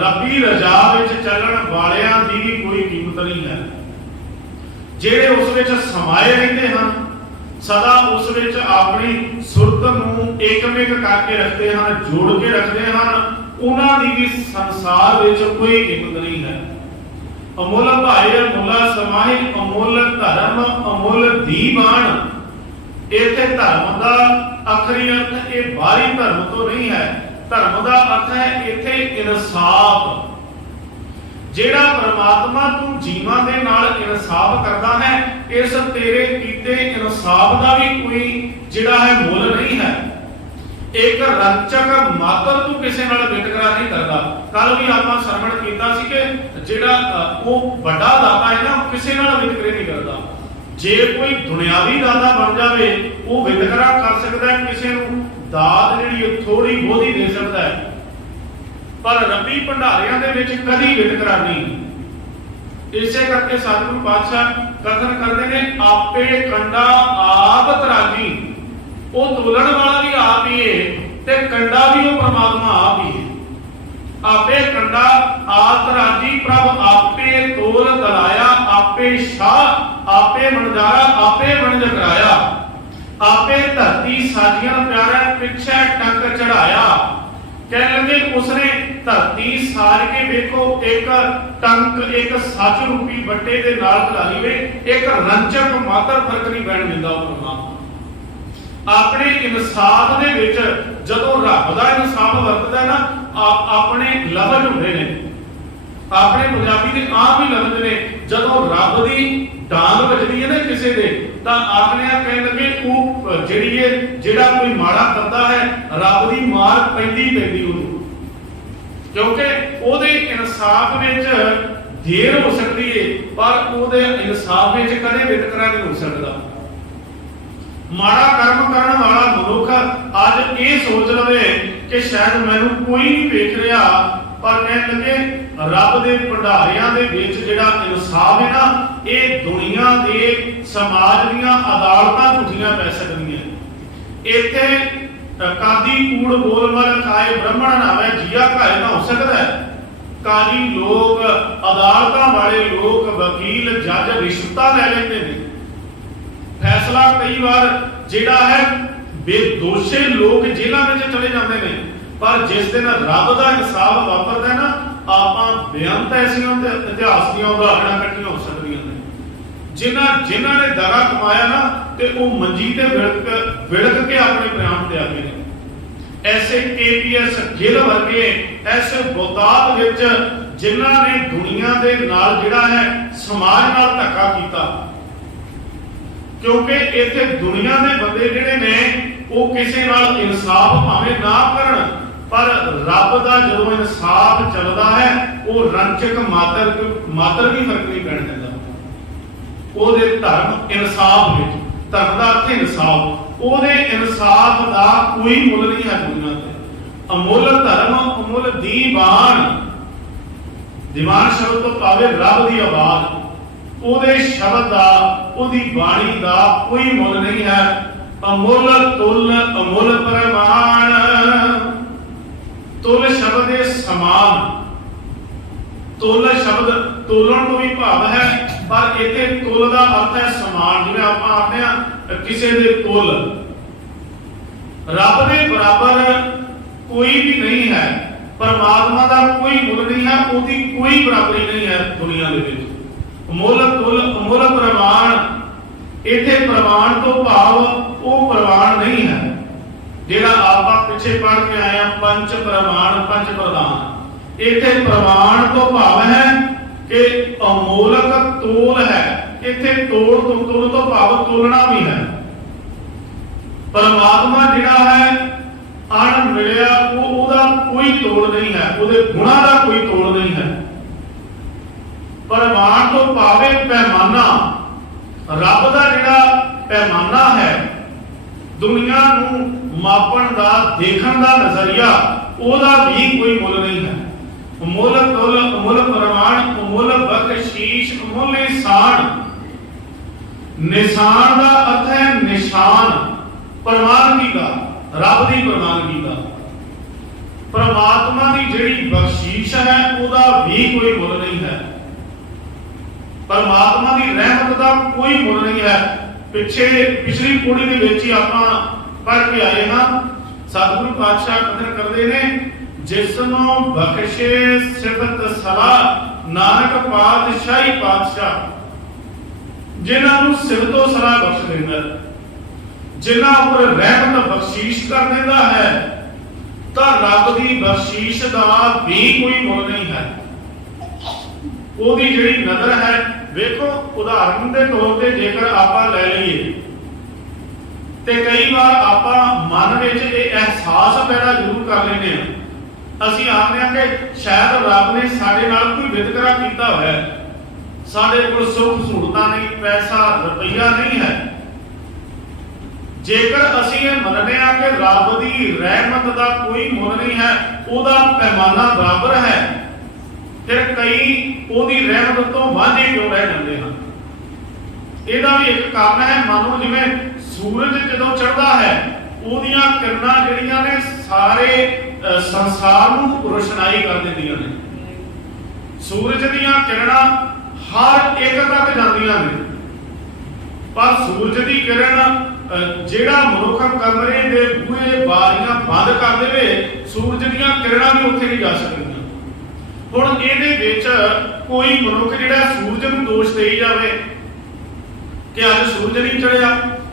ਰੱਬੀ ਰਜਾ ਵਿੱਚ ਚੱਲਣ ਵਾਲਿਆਂ ਦੀ ਵੀ ਕੋਈ ਕੀਮਤ ਨਹੀਂ ਹੈ। ਜਿਹੜੇ ਉਸ ਵਿੱਚ ਸਮਾਏ ਰਹਿੰਦੇ ਹਨ, ਸਦਾ ਉਸ ਵਿੱਚ ਆਪਣੀ ਸੁਰਤ ਨੂੰ ਏਕਮਿਕ ਕਰਕੇ ਰੱਖਦੇ ਹਨ, ਜੋੜ ਕੇ ਰੱਖਦੇ ਹਨ, ਉਹਨਾਂ ਦੀ ਵੀ ਸੰਸਾਰ ਵਿੱਚ ਕੋਈ ਕੀਮਤ ਨਹੀਂ ਹੈ। ਅਮੁੱਲ ਭਾਏ ਅਮੁੱਲਾ ਸਮਾਹੇ, ਅਮੁੱਲ ਧਰਮ ਅਮੁੱਲ ਦੀਵਾਨ। ਇੱਥੇ ਧਰਮ ਦਾ ਆਖਰੀ ਅਰਥ ਇਹ ਬਾਹਰੀ ਧਰਮ ਤੋਂ ਨਹੀਂ ਹੈ। ਧਰਮ ਦਾ ਅਰਥ ਹੈ ਇੱਥੇ ਇਨਸਾਫ। ਜਿਹੜਾ ਪ੍ਰਮਾਤਮਾ ਤੂੰ ਜੀਵਾਂ ਦੇ ਨਾਲ ਇਨਸਾਫ ਕਰਦਾ ਹੈ, ਇਸ ਤੇਰੇ ਕੀਤੇ ਇਨਸਾਫ ਦਾ ਵੀ ਕੋਈ ਜਿਹੜਾ ਹੈ ਮੁੱਲ ਨਹੀਂ ਹੈ। ਇੱਕ ਰੰਚਕ ਮਾਤਰ ਤੂੰ ਕਿਸੇ ਨਾਲ ਵਿਤਕਰਾ ਨਹੀਂ ਕਰਦਾ। ਕੱਲ ਵੀ ਆਪਾਂ ਸਰਵਣ ਕੀਤਾ ਸੀ ਕਿ ਜਿਹੜਾ ਉਹ ਵੱਡਾ ਦਾਤਾ ਹੈ ਨਾ ਕਿਸੇ ਨਾਲ ਵਿਤਕਰੇ ਨਹੀਂ ਕਰਦਾ। ਜੇ ਕੋਈ ਦੁਨਿਆਵੀ ਦਾਤਾ ਬਣ ਜਾਵੇ ਉਹ ਵਿਤਕਰਾ ਕਰ ਸਕਦਾ ਹੈ, ਕਿਸੇ ਨੂੰ ਦਾਤ ਜਿਹੜੀ ਥੋੜੀ ਬਹੁਤੀ ਦੇ ਸਕਦਾ ਹੈ, ਪਰ ਰੱਬੀ ਭੰਡਾਰਿਆਂ ਦੇ ਵਿੱਚ ਕਦੀ ਵਿਤਕਰਾ ਨਹੀਂ। ਇਸੇ ਕਰਕੇ ਸਤਿਗੁਰੂ ਪਾਤਸ਼ਾਹ ਕਥਨ ਕਰਦੇ ਨੇ ਆਪੇ ਕੰਡਾ ਆਪ ਤਰਾਜੀ। ਉਹ ਤੋਲਣ ਵਾਲਾ ਵੀ ਆਪ ਹੀ ਹੈ ਤੇ ਕੰਡਾ ਵੀ ਉਹ ਪ੍ਰਮਾਤਮਾ ਆਪ ਹੀ ਹੈ। ਆਪੇ ਕੰਡਾ ਆਪ ਤਰਾਜੀ, ਪ੍ਰਭ ਆਪੇ ਤੋਲ ਦਲਾਇਆ, ਆਪੇ ਸ਼ਾਹ ਆਪੇ ਮਨਜਾਰਾ, ਆਪੇ ਵਣਜ ਕਰਾਇਆ। ਆਪੇ ਧਰਤੀ ਸਾਜੀਆਂ ਪਿਆਰਾ ਪਿੱਛੇ ਟੰਕ ਚੜਾਇਆ। ਕਹਿਣ ਲੱਗੇ ਉਸਨੇ ਧਰਤੀ ਸਾਜ ਕੇ ਵੇਖੋ ਇੱਕ ਟੰਕ ਇੱਕ ਸੱਚ ਰੂਪੀ ਬੱਟੇ ਦੇ ਨਾਲ ਖਿਲਾਰੀ ਵੇ, ਇੱਕ ਰੰਚਕ ਮਾਤਰ ਫਰਕ ਨਹੀਂ ਪੈਣ ਦਿੰਦਾ ਉਹ ਪ੍ਰਮਾਤਮਾ। ਆਪਣੇ ਇਨਸਾਫ ਦੇ ਵਿੱਚ ਜਦੋਂ ਰੱਬ ਦਾ ਇਨਸਾਫ ਵਰਤਦਾ ਨਾ ਆਪਣੇ ਲਫ਼ਜ਼ ਹੁੰਦੇ ਨੇ, ਆਪਣੇ ਪੰਜਾਬੀ ਦੇ ਆਮ ਹੀ ਲਫ਼ਜ਼ ਨੇ। ਜਦੋਂ ਰੱਬ ਦੀ ਡਾਂਗ ਵੱਜਦੀ ਹੈ ਨਾ ਕਿਸੇ ਦੇ ਤਾਂ ਆਖਨੇ ਕਹਿਣ ਲੱਗੇ ਉਹ ਜਿਹੜਾ ਕੋਈ ਮਾੜਾ ਕਰਦਾ ਹੈ ਰੱਬ ਦੀ ਮਾਰ ਪੈਂਦੀ ਉਹਨੂੰ, ਕਿਉਂਕਿ ਉਹਦੇ ਇਨਸਾਫ ਵਿੱਚ ਦੇਰ ਹੋ ਸਕਦੀ ਹੈ ਪਰ ਉਹਦੇ ਇਨਸਾਫ ਵਿੱਚ ਕਦੇ ਵਿਤਕਰਾ ਨਹੀਂ ਹੋ ਸਕਦਾ। ਮਾੜਾ ਕਰਮ ਕਰਨ ਵਾਲਾ ਮਨੁੱਖ ਅੱਜ ਇਹ ਸੋਚ ਲਵੇ ਕਿ ਸ਼ਾਇਦ ਮੈਨੂੰ ਕੋਈ ਨਹੀਂ ਵੇਖ ਰਿਹਾ, ਪਰ ਕਹਿਣ ਲੱਗੇ ਰੱਬ ਦੇ ਭੰਡਾਰਿਆਂ ਦੇ ਵਿੱਚ ਜਿਹੜਾ ਇਨਸਾਫ ਹੈ ਨਾ ਇਹ ਦੁਨੀਆ ਦੇ ਸਮਾਜ ਦੀਆਂ ਅਦਾਲਤਾਂ ਝੂਠੀਆਂ ਪੈ ਸਕਦੀਆਂ। ਇੱਥੇ ਕਾਦੀ ਕੂੜ ਬੋਲ ਮਲ ਖਾਏ ਬ੍ਰਹਮਣ ਨਾਵੇ ਜੀਆ ਘਾਏ ਨਾ ਹੋ ਸਕਦਾ ਹੈ। ਕਾਜੀ ਲੋਕ, ਅਦਾਲਤਾਂ ਵਾਲੇ ਲੋਕ, ਵਕੀਲ, ਜੱਜ ਰਿਸ਼ਵਤਾਂ ਲੈ ਲੈਂਦੇ ਨੇ। ਫੈਸਲਾ ਕਈ ਵਾਰ ਜਿਹੜਾ ਹੈ ਬੇਦੋਸ਼ੇ ਲੋਕ ਜੇਲ੍ਹਾਂ ਵਿੱਚ ਚਲੇ ਜਾਂਦੇ ਨੇ, ਪਰ ਜਿਸ ਦਿਨ ਰੱਬ ਦਾ ਇਨਸਾਫ ਵਾਪਰਦਾ ਨਾ, ਆਪਾਂ ਬੇਅੰਤ ਐਸੀਆਂ ਇਤਿਹਾਸ ਦੀਆਂ ਉਦਾਹਰਣਾਂ ਕੱਢੀਆਂ ਹੋ ਸਕਦੀਆਂ ਨੇ। ਜਿਨ੍ਹਾਂ ਨੇ ਦਰਾ ਕਮਾਇਆ ਨਾ, ਤੇ ਉਹ ਮੰਜੀ ਤੇ ਵਿੜਕ ਕੇ ਆਪਣੇ ਪ੍ਰਾਣ ਤੇ ਆ ਗਏ ਨੇ। ਐਸੇ KPS ਗਿੱਲ ਵਰਗੇ ਐਸੇ ਬਹੁਤਾਤ ਵਿੱਚ ਜਿਨ੍ਹਾਂ ਨੇ ਦੁਨੀਆ ਦੇ ਨਾਲ ਜਿਹੜਾ ਹੈ ਸਮਾਜ ਨਾਲ ਧੱਕਾ ਕੀਤਾ, ਕਿਉਂਕਿ ਇੱਥੇ ਦੁਨੀਆ ਦੇ ਬੰਦੇ ਜਿਹੜੇ ਨੇ ਉਹ ਕਿਸੇ ਨਾਲ ਇਨਸਾਫ ਭਾਵੇਂ ਨਾ ਕਰਨ, ਪਰ ਰੱਬ ਦਾ ਜਦੋਂ ਇਨਸਾਫ ਚੱਲਦਾ ਹੈ ਉਹ ਰੰਚਕ ਮਾਤਰ ਵੀ ਫਰਕ ਨਹੀਂ ਪੈਣ ਦਿੰਦਾ। ਉਹਦੇ ਧਰਮ ਇਨਸਾਫ ਵਿੱਚ, ਧਰਮ ਦਾ ਅਰਥ ਇਨਸਾਫ, ਉਹਦੇ ਇਨਸਾਫ ਦਾ ਕੋਈ ਮੁੱਲ ਨਹੀਂ ਹੈ ਦੁਨੀਆ ਤੇ। ਅਮੁੱਲ ਧਰਮ, ਅਮੁੱਲ ਦੀਵਾਨ, ਦੀਵਾਨ ਸ਼ਬਦ ਤੋਂ ਭਾਵੇਂ ਰੱਬ ਦੀ ਆਵਾਜ਼, ਉਹਦੇ ਸ਼ਬਦ ਦਾ, ਉਹਦੀ ਬਾਣੀ ਦਾ ਕੋਈ ਮੁੱਲ ਨਹੀਂ ਹੈ। ਅਮੁੱਲ ਤੁਲ, ਅਮੁੱਲ ਪ੍ਰਮਾਣ, ਤੁਲ ਸ਼ਬਦ ਦੇ ਸਮਾਨ, ਤੁਲ ਸ਼ਬਦ ਤੋਲਣ ਤੋਂ ਵੀ ਭਾਵ ਹੈ, ਪਰ ਇੱਥੇ ਤੁਲ ਦਾ ਅਰਥ ਹੈ ਸਮਾਨ। ਜਿਵੇਂ ਆਪਾਂ ਆਖਦੇ ਆ ਕਿਸੇ ਦੇ ਤੁਲ, ਰੱਬ ਦੇ ਬਰਾਬਰ ਕੋਈ ਵੀ ਨਹੀਂ ਹੈ। ਪਰਮਾਤਮਾ ਦਾ ਕੋਈ ਮੁੱਲ ਨਹੀਂ ਹੈ, ਉਹਦੀ ਕੋਈ ਬਰਾਬਰੀ ਨਹੀਂ ਹੈ ਦੁਨੀਆ ਦੇ ਵਿੱਚ। ਮੁੱਲ ਤੁਲ, ਅਮੁੱਲ ਪ੍ਰਮਾਣ, ਇੱਥੇ ਪ੍ਰਮਾਣ ਤੋਂ ਭਾਵ ਉਹ ਪ੍ਰਮਾਣ ਨਹੀਂ ਹੈ ਜਿਹੜਾ ਆਪਾਂ ਪਿੱਛੇ ਪੜ੍ਹ ਕੇ ਆਏ ਆ, ਪੰਜ ਪ੍ਰਮਾਣ, ਪੰਜ ਪ੍ਰਧਾਨ। ਇੱਥੇ ਪ੍ਰਮਾਣ ਤੋਂ ਭਾਵ ਹੈ ਕਿ ਅਮੋਲਕ ਤੋਲ ਹੈ। ਇੱਥੇ ਤੋਲ ਤੋਂ ਭਾਵ ਤੋਲਣਾ ਵੀ ਹੈ। ਪਰਮਾਤਮਾ ਜਿਹੜਾ ਹੈ ਅਣ ਮਿਲਿਆ, ਉਹਦਾ ਕੋਈ ਤੋਲ ਨਹੀਂ ਹੈ, ਉਹਦੇ ਗੁਣਾਂ ਦਾ ਕੋਈ ਤੋਲ ਨਹੀਂ ਹੈ। ਪ੍ਰਮਾਣ ਤੋਂ ਭਾਵੇਂ ਪੈਮਾਨਾ, ਰੱਬ ਦਾ ਜਿਹੜਾ ਪੈਮਾਨਾ ਹੈ ਦੁਨੀਆ ਨੂੰ ਮਾਪਣ ਦਾ, ਦੇਖਣ ਦਾ ਨਜ਼ਰੀਆ, ਉਹਦਾ ਵੀ ਕੋਈ ਮੁੱਲ ਨਹੀਂ ਹੈ। ਅਮੁੱਲ ਤੁਲ, ਅਮੁੱਲ ਪ੍ਰਮਾਣ, ਅਮੁੱਲ ਬਖਸ਼ੀਸ਼, ਅਮੁੱਲ ਨਿਸ਼ਾਨ। ਨਿਸ਼ਾਨ ਦਾ ਅਰਥ ਹੈ ਨਿਸ਼ਾਨ, ਪ੍ਰਮਾਣਗੀ ਦਾ, ਰੱਬ ਦੀ ਪ੍ਰਮਾਣਗੀ ਦਾ। ਪਰਮਾਤਮਾ ਦੀ ਜਿਹੜੀ ਬਖਸ਼ੀਸ਼ ਹੈ ਉਹਦਾ ਵੀ ਕੋਈ ਮੁੱਲ ਨਹੀਂ ਹੈ। ਪਰਮਾਤਮਾ ਦੀ ਰਹਿਮਤ ਦਾ ਕੋਈ ਮੁੱਲ ਨਹੀਂ ਹੈ। ਪਿਛਲੀ ਪੌੜੀ ਦੇ ਵਿੱਚ ਹੀ ਆਪਾਂ ਪੜ੍ਹ ਕੇ ਆਏ ਹਾਂ, ਸਤਿਗੁਰੂ ਪਾਤਸ਼ਾਹ ਕਥਨ ਕਰਦੇ ਨੇ, ਜਿਸਨੂੰ ਬਖਸ਼ੇ ਸਿਫਤ ਸਲਾਹ ਨਾਨਕ ਪਾਤਸ਼ਾਹੀ ਪਾਤਸ਼ਾਹ। ਜਿਨ੍ਹਾਂ ਨੂੰ ਸਿਫਤੋ ਸਲਾਹ ਬਖਸ਼ ਦਿੰਦਾ, ਜਿਨ੍ਹਾਂ ਉੱਪਰ ਰਹਿਮਤ ਬਖਸ਼ੀਸ਼ ਕਰ ਦਿੰਦਾ ਹੈ, ਤਾਂ ਰੱਬ ਦੀ ਬਖਸ਼ੀਸ਼ ਦਾ ਵੀ ਕੋਈ ਮੁੱਲ ਨਹੀਂ ਹੈ। ਉਹਦੀ ਜਿਹੜੀ ਨਜ਼ਰ ਹੈ, ਵੇਖੋ ਉਦਾਹਰਨ ਦੇ ਤੌਰ ਤੇ ਜੇਕਰ ਆਪਾਂ ਲੈ ਲਈਏ ਤੇ ਕਈ ਵਾਰ ਆਪਾਂ ਮਨ ਵਿੱਚ ਇਹ ਅਹਿਸਾਸ ਪੈਦਾ ਜ਼ਰੂਰ ਕਰ ਲੈਂਦੇ ਹਾਂ। ਅਸੀਂ ਆਖਦੇ ਹਾਂ ਕਿ ਸ਼ਾਇਦ ਰੱਬ ਨੇ ਸਾਡੇ ਨਾਲ ਕੋਈ ਵਿਤਕਰਾ ਕੀਤਾ ਹੋਇਆ ਹੈ, ਸਾਡੇ ਕੋਲ ਸੁੱਖ ਸਹੂਲਤਾਂ ਨਹੀਂ, ਪੈਸਾ ਰੁਪਈਆ ਨਹੀਂ ਹੈ। ਜੇਕਰ ਅਸੀਂ ਇਹ ਮੰਨਦੇ ਹਾਂ ਕਿ ਰੱਬ ਦੀ ਰਹਿਮਤ ਦਾ ਕੋਈ ਮੁੱਲ ਨਹੀਂ ਹੈ, ਉਹਦਾ ਪੈਮਾਨਾ ਬਰਾਬਰ ਹੈ, ਫਿਰ ਕਈ ਉਹਦੀ ਰਹਿਮਤ ਤੋਂ ਵਾਂਝੇ ਕਿਉਂ ਰਹਿ ਜਾਂਦੇ ਹਨ? ਇਹਦਾ ਵੀ ਇੱਕ ਕਾਰਨ ਹੈ। ਮੰਨ ਲਓ ਜਿਵੇਂ ਸੂਰਜ ਜਦੋਂ ਚੜ੍ਹਦਾ ਹੈ, ਉਹਦੀਆਂ ਕਿਰਨਾਂ ਜਿਹੜੀਆਂ ਨੇ ਸਾਰੇ ਸੰਸਾਰ ਨੂੰ ਰੋਸ਼ਨਾਈ ਕਰ ਦਿੰਦੀਆਂ ਨੇ। ਸੂਰਜ ਦੀਆਂ ਕਿਰਨਾਂ ਹਰ ਇੱਕ ਤੱਕ ਜਾਂਦੀਆਂ ਨੇ, ਪਰ ਸੂਰਜ ਦੀ ਕਿਰਨ ਜਿਹੜਾ ਮਨੁੱਖ ਕਮਰੇ ਦੇ ਬੂਹੇ ਬਾਰੀਆਂ ਬੰਦ ਕਰ ਦੇਵੇ, ਸੂਰਜ ਦੀਆਂ ਕਿਰਨਾਂ ਵੀ ਉੱਥੇ ਨਹੀਂ ਜਾ ਸਕਦੀਆਂ। ਹੁਣ ਇਹਦੇ ਵਿੱਚ ਕੋਈ ਮਨੁੱਖ ਜਿਹੜਾ ਸੂਰਜ ਨੂੰ ਦੋਸ਼ ਦੇਈ ਜਾਵੇ ਕਿ ਅੱਜ ਸੂਰਜ ਨਹੀਂ ਚੜਿਆ,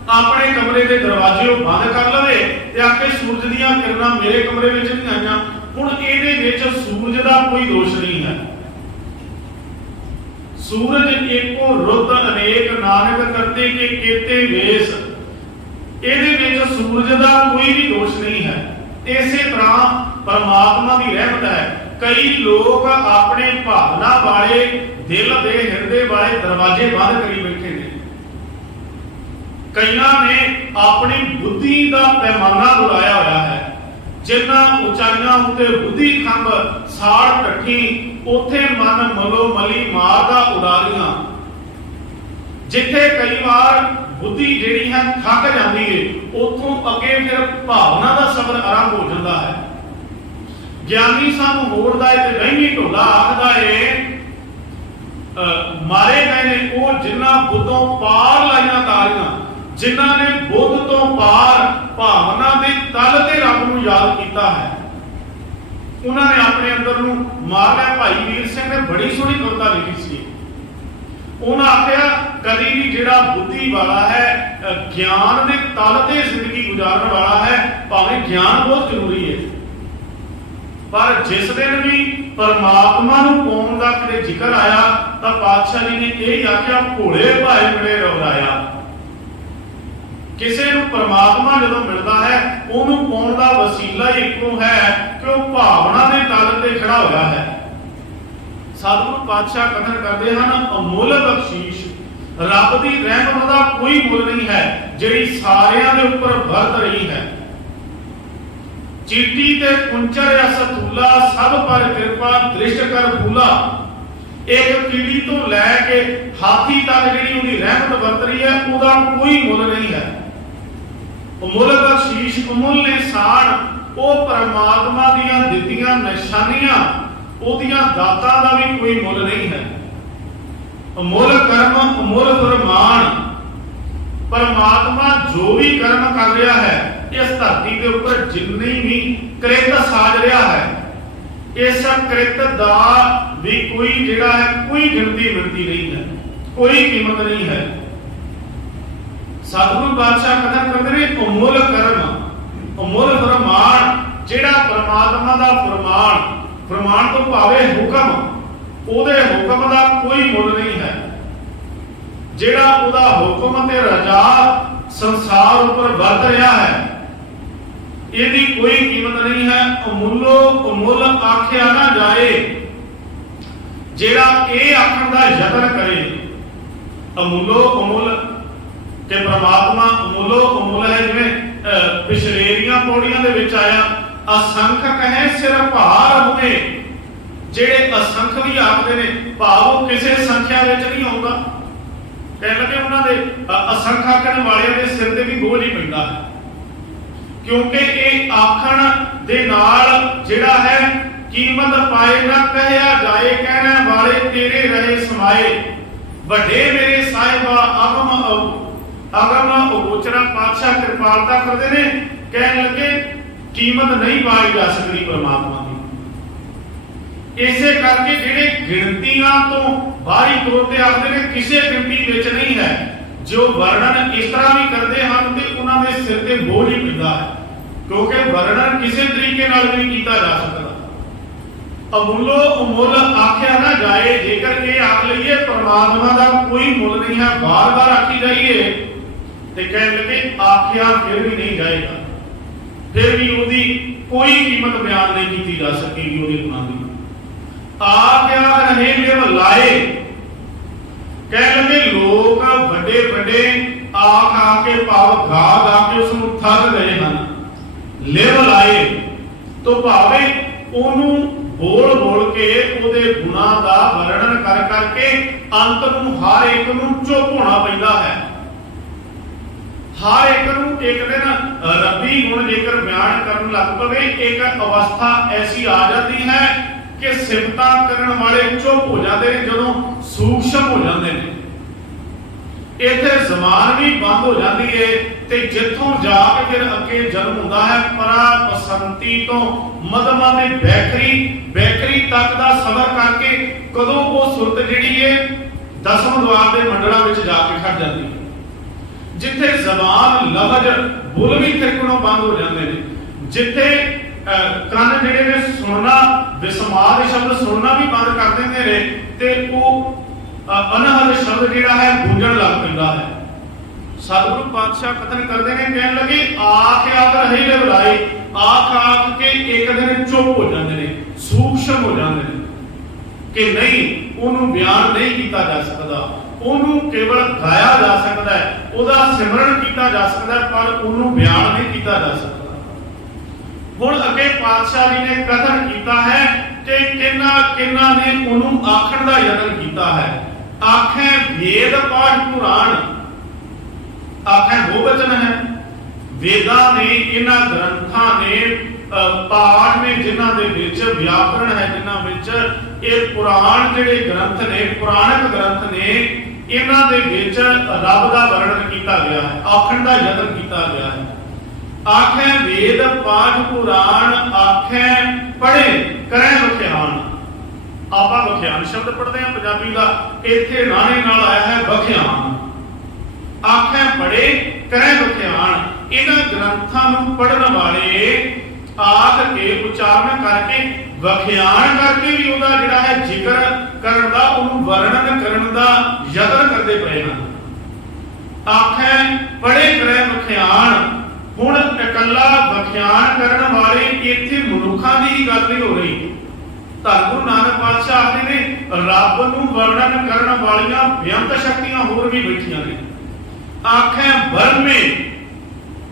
ਆਪਣੇ ਕਮਰੇ ਦੇ ਦਰਵਾਜ਼ੇ ਉਹ ਬੰਦ ਕਰ ਲਵੇ ਤੇ ਆਕੇ ਸੂਰਜ ਦੀਆਂ ਕਿਰਨਾਂ ਮੇਰੇ ਕਮਰੇ ਵਿੱਚ ਨਹੀਂ ਆਈਆਂ। ਹੁਣ ਇਹਦੇ ਵਿੱਚ ਸੂਰਜ ਦਾ ਕੋਈ ਦੋਸ਼ ਨਹੀਂ ਹੈ। ਸੂਰਜ ਏਕੋ ਰੁੱਤ ਅਨੇਕ ਨਾਨਕ ਕਰਤੇ ਕੇ ਕੀਤੇ ਵੇਸ, ਇਹਦੇ ਵਿੱਚ ਸੂਰਜ ਦਾ ਕੋਈ ਵੀ ਦੋਸ਼ ਨਹੀਂ ਹੈ। ਇਸੇ ਤਰ੍ਹਾਂ ਪਰਮਾਤਮਾ ਦੀ ਰਹਿਮਤ ਹੈ। ਕਈ ਲੋਕ ਆਪਣੇ ਭਾਵਨਾ ਵਾਲੇ, ਦਿਲ ਦੇ ਹਿਰਦੇ ਵਾਲੇ ਦਰਵਾਜ਼ੇ ਬੰਦ ਕਰੀ ਬੈਠੇ ਨੇ। ਕਈਆਂ ਨੇ ਆਪਣੀ ਬੁੱਧੀ ਦਾ ਪੈਮਾਨਾ ਬੁਲਾਇਆ ਹੋਇਆ ਹੈ। ਜਿਨ੍ਹਾਂ ਉਚਾਈਆਂ ਉੱਤੇ ਬੁੱਧੀ ਖੰਭ ਸਾੜ ਟੱਠੀ, ਉੱਥੇ ਮਨ ਮਲੋ ਮਲੀ ਮਾਰਦਾ ਉਡਾਰੀਆਂ। ਜਿੱਥੇ ਕਈ ਵਾਰ बुद्धि जिहड़ी है थक जाती है, उतों अगे फिर भावना का सफर आरंभ हो जाता है। ज्ञानी सानू मोड़दा है ते रहीमी ढोला आखदा है मारे गए ने वो जिन्हां बुद्धों पार लाइया तारियां, जिन्हां ने बुद्ध तो पार भावना के तल ते रब नूं याद किया है, उन्होंने अपने अंदर नूं मार लिया। भाई वीर सिंह ने बड़ी सोहनी कविता लिखी सी। उन्होंने आख्या कभी भी जिहड़ा बुद्धि वाला है, ज्ञान के तल ते जिंदगी गुजारन वाला है, भावें ज्ञान बहुत जरूरी है, पर जिस दिन भी परमात्मा नूं पाउण दा किते जिक्र आया तो पातशाह जी ने यही आख्या भोले भाए मिले रवराया। किसी नूं परमात्मा जदों मिलता है उहनूं पाउण दा वसीला इक्को है कि वह भावना के तल ते खड़ा होया है। सतगुरु पातशाह कथन करते हैं अमुल बख्शीश, रब की रहमत का कोई मुल नहीं है जिहड़ी सारियां दे उपर वरत रही है। चीटी ते कुंचर असतूला सब पर कृपा दृष्ट कर फूला। एक कीड़ी तो लैके हाथी तक जिहड़ी उहदी रहमत वरत रही है उहदा कोई मुल नहीं है। अमुल बख्शीश अमुल ने साण वो परमात्मा दीयां दित्तियां निशानियां, उहदियां दातां दा भी कोई मुल नहीं है। अमुल कर्म अमुल फरमान, परमात्मा जो भी कर्म कर रहा है इस धरती के ऊपर जिन्नी भी कृत साज रहा है, इस कृत दा भी कोई जिहड़ा है कोई गिनती मिलती नहीं है, कोई कीमत नहीं है। सतगुरु बादशाह कथन करते हैं अमुल कर्म अमुल फरमान, जिहड़ा परमात्मा दा फरमान, फरमान तो भावे हुक्म, उहदे हुक्म दा कोई मुल नहीं है। जिहड़ा उहदा हुक्म ते रजा संसार ऊपर वरत रहा है यदि कोई कीमत नहीं है। अमुलो अमुल आख्या ना जाए, जेड़ा ये आखण का यत्न करे अमुलो अमुल के परमात्मा अमुलो अमुल है। जिवें पिछलेरियां पौड़ियां दे विच आया असंख कहे सिर भार हुए, जेड़े असंख भी आखदे ने भाव किसी संख्या विच नहीं आउंदा, कह लगे उन्होंने असंख आखण वाले के सिर ते भी बोझ ही पैंदा है, क्योंकि ये आखण दे नाल जिहड़ा है कीमत पाए ना कहया जाए, कहने वाले तेरे रहे समाए, वड्डे मेरे साहिबा अगम उगोचरा। पातशाह कृपालता करते ने, कहने लगे कीमत नहीं पाई जा सकती परमात्मा की। इसे करके जिहड़े गिणतियां तो बाहरी तौर पर आखते हैं किसी गिणती विच नहीं है, जो वर्णन इस तरह भी करते हैं तो उन्होंने सिर ते बोझ ही पैंदा है, क्योंकि वर्णन किसी तरीके नाल भी नहीं किया जा सकता। अमुलो अमुल आख्या ना जाए, जेकर ये आख लीए परमात्मा का कोई मुल नहीं है, बार बार आखी जाइए तो कह लगे आख्या फिर भी नहीं जाएगा, फिर भी उसकी कोई कीमत बयान नहीं की जा सकेगी उसके गुणां दी। आख्या रहे लिव लाए, कह लगे लोग बड़े बड़े आख आके भाव गा गा के उसनूं थक गए हैं, लिव लाए तो भावे ओनू बोल बोल के उहदे गुणां दा वर्णन कर करके अंत नूं हर एक नूं चुप होना पैंदा है। हर एक नूं एक दिन रब्बी गुण जेकर बयान करन लग पवे एक अवस्था ऐसी आ जाती है कि सिफतां करन वाले चुप हो जाते हैं, जदों सूक्ष्म हो जाते हैं, इत्थे जबान भी बंद हो जाती है, ते जिथों जाके फिर अगे जन्म होता है परा बसंती तो मदमा में बैकरी तक का सफर करके कदों वो सुरत जिहड़ी है दसम द्वार के मंडलों में जाके खड़ जाती है, जिथे जबान लफज बुल भी तिरकणों बंद हो जाते हैं, जिथे कन जिहड़े ने सुनना विस्माद शब्द सुनना भी बंद कर देंगे ने, ते वो अनहद शब्द जिहड़ा है गूंजण लग पैंदा है। सतगुरु पातशाह कथन करते हैं, कहने लगे आख आख रही ले बुलाई, आख आख के एक दिन चुप हो जाते हैं, सूक्ष्म हो जाते हैं कि नहीं उन्होंने बयान नहीं किया जा सकता, उन्होंने केवल गाया जा सकता है, उसका सिमरन किया जा सकता है, पर उन्होंने बयान नहीं किया जा सकता। हुण अगे पातशाह जी ने कथन किया है कि किन्ना किन्ना ने उन्होंने आखण का यत्न किया है। आखे वेद पाठ पुराण आखिर बहुवचन है। वेदां ने, इन्हां ग्रंथां ने, पाठ ने जिन्हां दे विच व्याकरण है, जिन्हां विच ये पुराण जिहड़े ग्रंथ ने, पुराणिक ग्रंथ ने, इन्हां दे विच रब दा वर्णन किया गया है, आखण दा यतन किया गया है। आखे वेद पाठ पुराण, आखे पढ़े करें बख्यान। आपा बख्यान शब्द पढ़ते हैं पंजाबी का, इत्थे नाने नाल आया है बख्यान। आखे पढ़े करें बख्यान। इन्हां ग्रंथां नूं पढ़न वाले आख के उच्चारण करके बख्यान करके भी उहदा जिहड़ा है जिक्र करन दा, उहनूं वर्णन करन दा यतन करदे पए हन। आखे पढ़े करें बख्यान। हुण इकल्ला बख्यान करन वाले इत्थे मनुखां दी गल नहीं हो रही। धन गुरु नानक पातशाह आखदे ने रब नूं वर्णन करन वालियां बेअंत शक्तियां होर भी बैठियां ने। आखे ब्रह्मे,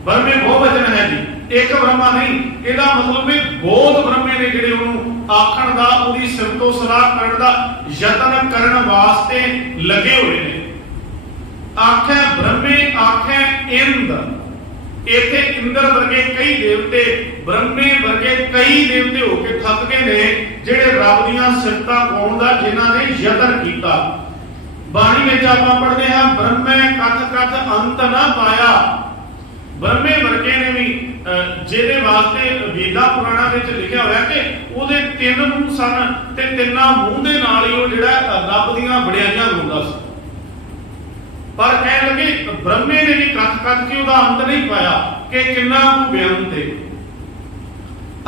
ब्रह्मे बहुवचन है जी, एक ब्रह्मा नहीं। ਇਹਦਾ मतलब ਵੀ ਬਹੁਤ ਬ੍ਰਹਮੇ ਨੇ ਜਿਹੜੇ ਉਹਨੂੰ ਆਖਣ ਦਾ, ਉਹਦੀ ਸਿਫਤੋ ਸਲਾਹ ਕਰਨ ਦਾ ਯਤਨ ਕਰਨ ਵਾਸਤੇ ਲੱਗੇ ਹੋਏ ਨੇ। ਆਖੇ ਬ੍ਰਹਮੇ, ਆਖੇ ਇੰਦ। ਇੱਥੇ ਇੰਦਰ ਵਰਗੇ ਕਈ ਦੇਵਤੇ, ਬ੍ਰਹਮੇ ਵਰਗੇ ਕਈ ਦੇਵਤੇ ਹੋ ਕੇ ਥੱਕ ਗਏ ਨੇ, ਜਿਹੜੇ ਰੱਬ ਦੀਆਂ ਸਿਫਤਾਂ ਗਾਉਣ ਦਾ ਜਿਨ੍ਹਾਂ ਨੇ ਯਤਨ ਕੀਤਾ। ਬਾਣੀ ਵਿੱਚ ਆਪਾਂ ਪੜ੍ਹਦੇ ਹਾਂ ਬ੍ਰਹਮੇ ਕਥ ਕਥ ਅੰਤ ਨਾ ਪਾਇਆ। ਬ੍ਰਹਮੇ ਵਰਗੇ ਨੇ ਵੀ ਜਿਹਦੇ ਵਾਸਤੇ ਵੇਦਾਂ ਪੁਰਾਣਾਂ ਵਿੱਚ ਲਿਖਿਆ ਹੋਇਆ ਕਿ ਉਹਦੇ 3 ਮੂੰਹ ਸਨ ਤੇ ਤਿੰਨਾਂ ਮੂੰਹ ਦੇ ਨਾਲ ਹੀ ਉਹ ਜਿਹੜਾ ਰੱਬ ਦੀਆਂ ਵਡਿਆਈਆਂ ਗਾਉਂਦਾ ਸੀ। पर कह लगे ब्रह्मे ने भी कथ कथ के उदा अंत नहीं पाया कि किन्ना को बेअंत है।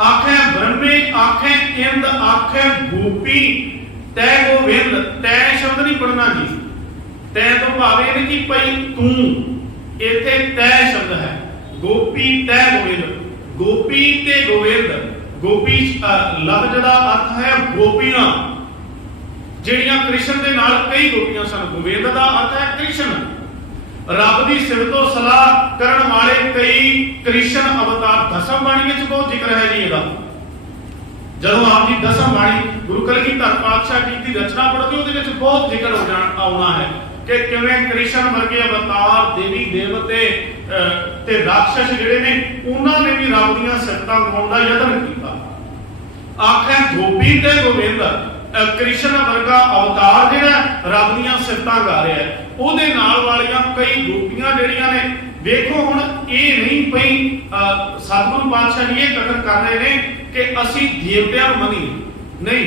आखे ब्रह्मे, आखे इंद, आखे गोपी, तै गोविंद। तै शब्द नहीं पढ़ना जी, तै तो भावे नहीं कि भाई तू, इत्थे तै शब्द है। गोपी तै गोविंद, गोपी ते गोविंद। गोपी लफ्ज दा अर्थ है गोपियां, ਜਿਹੜੀਆਂ ਕ੍ਰਿਸ਼ਨ ਦੇ ਨਾਲ ਕਈ ਗੋਪੀਆਂ ਸਨ। ਗੋਬਿੰਦ ਦਾ ਅਰਥ ਹੈ ਕ੍ਰਿਸ਼ਨ। ਰੱਬ ਦੀ ਸਿਫਤੋ ਸਲਾਹ ਕਰਨ ਵਾਲੇ ਕਈ ਕ੍ਰਿਸ਼ਨ ਅਵਤਾਰ। ਦਸਮ ਬਾਣੀ ਵਿੱਚ ਬਹੁਤ ਜ਼ਿਕਰ ਹੈ ਜੀ ਇਹਦਾ। ਜਦੋਂ ਆਪ ਜੀ ਦਸਮ ਬਾਣੀ ਗੁਰੂ ਕਲਗੀਧਰ ਪਾਤਸ਼ਾਹ ਜੀ ਦੀ ਰਚਨਾ ਪੜ੍ਹਦੇ ਉਹਦੇ ਵਿੱਚ ਬਹੁਤ ਜ਼ਿਕਰ ਹੋ ਆਉਣਾ ਹੈ ਕਿ ਕਿਵੇਂ ਕ੍ਰਿਸ਼ਨ ਵਰਗੇ ਅਵਤਾਰ, ਦੇਵੀ ਦੇਵਤੇ ਤੇ ਰਾਖਸ਼ ਜਿਹੜੇ ਨੇ, ਉਹਨਾਂ ਨੇ ਵੀ ਰੱਬ ਦੀਆਂ ਸਿਫਤਾਂ ਗਾਉਣ ਦਾ ਯਤਨ ਕੀਤਾ। ਆਖੇ ਗੋਪੀ ਤੇ ਗੋਬਿੰਦ। ਕ੍ਰਿਸ਼ਨ ਵਰਗਾ ਅਵਤਾਰ ਜਿਹੜਾ ਰੱਬ ਦੀਆਂ ਸਿਫਤਾਂ ਗਾ ਰਿਹਾ ਹੈ, ਉਹਦੇ ਨਾਲ ਵਾਲੀਆਂ ਕਈ ਗੋਪੀਆਂ ਜਿਹੜੀਆਂ ਨੇ। ਵੇਖੋ ਹੁਣ ਇਹ ਨਹੀਂ ਪਈ ਸਤਿਗੁਰੂ ਪਾਤਸ਼ਾਹ ਜੀ ਇਹ ਕਥਨ ਕਰ ਰਹੇ ਨੇ ਕਿ ਅਸੀਂ ਦੇਵਤਿਆਂ ਨੂੰ ਮੰਨੀਏ, ਨਹੀਂ।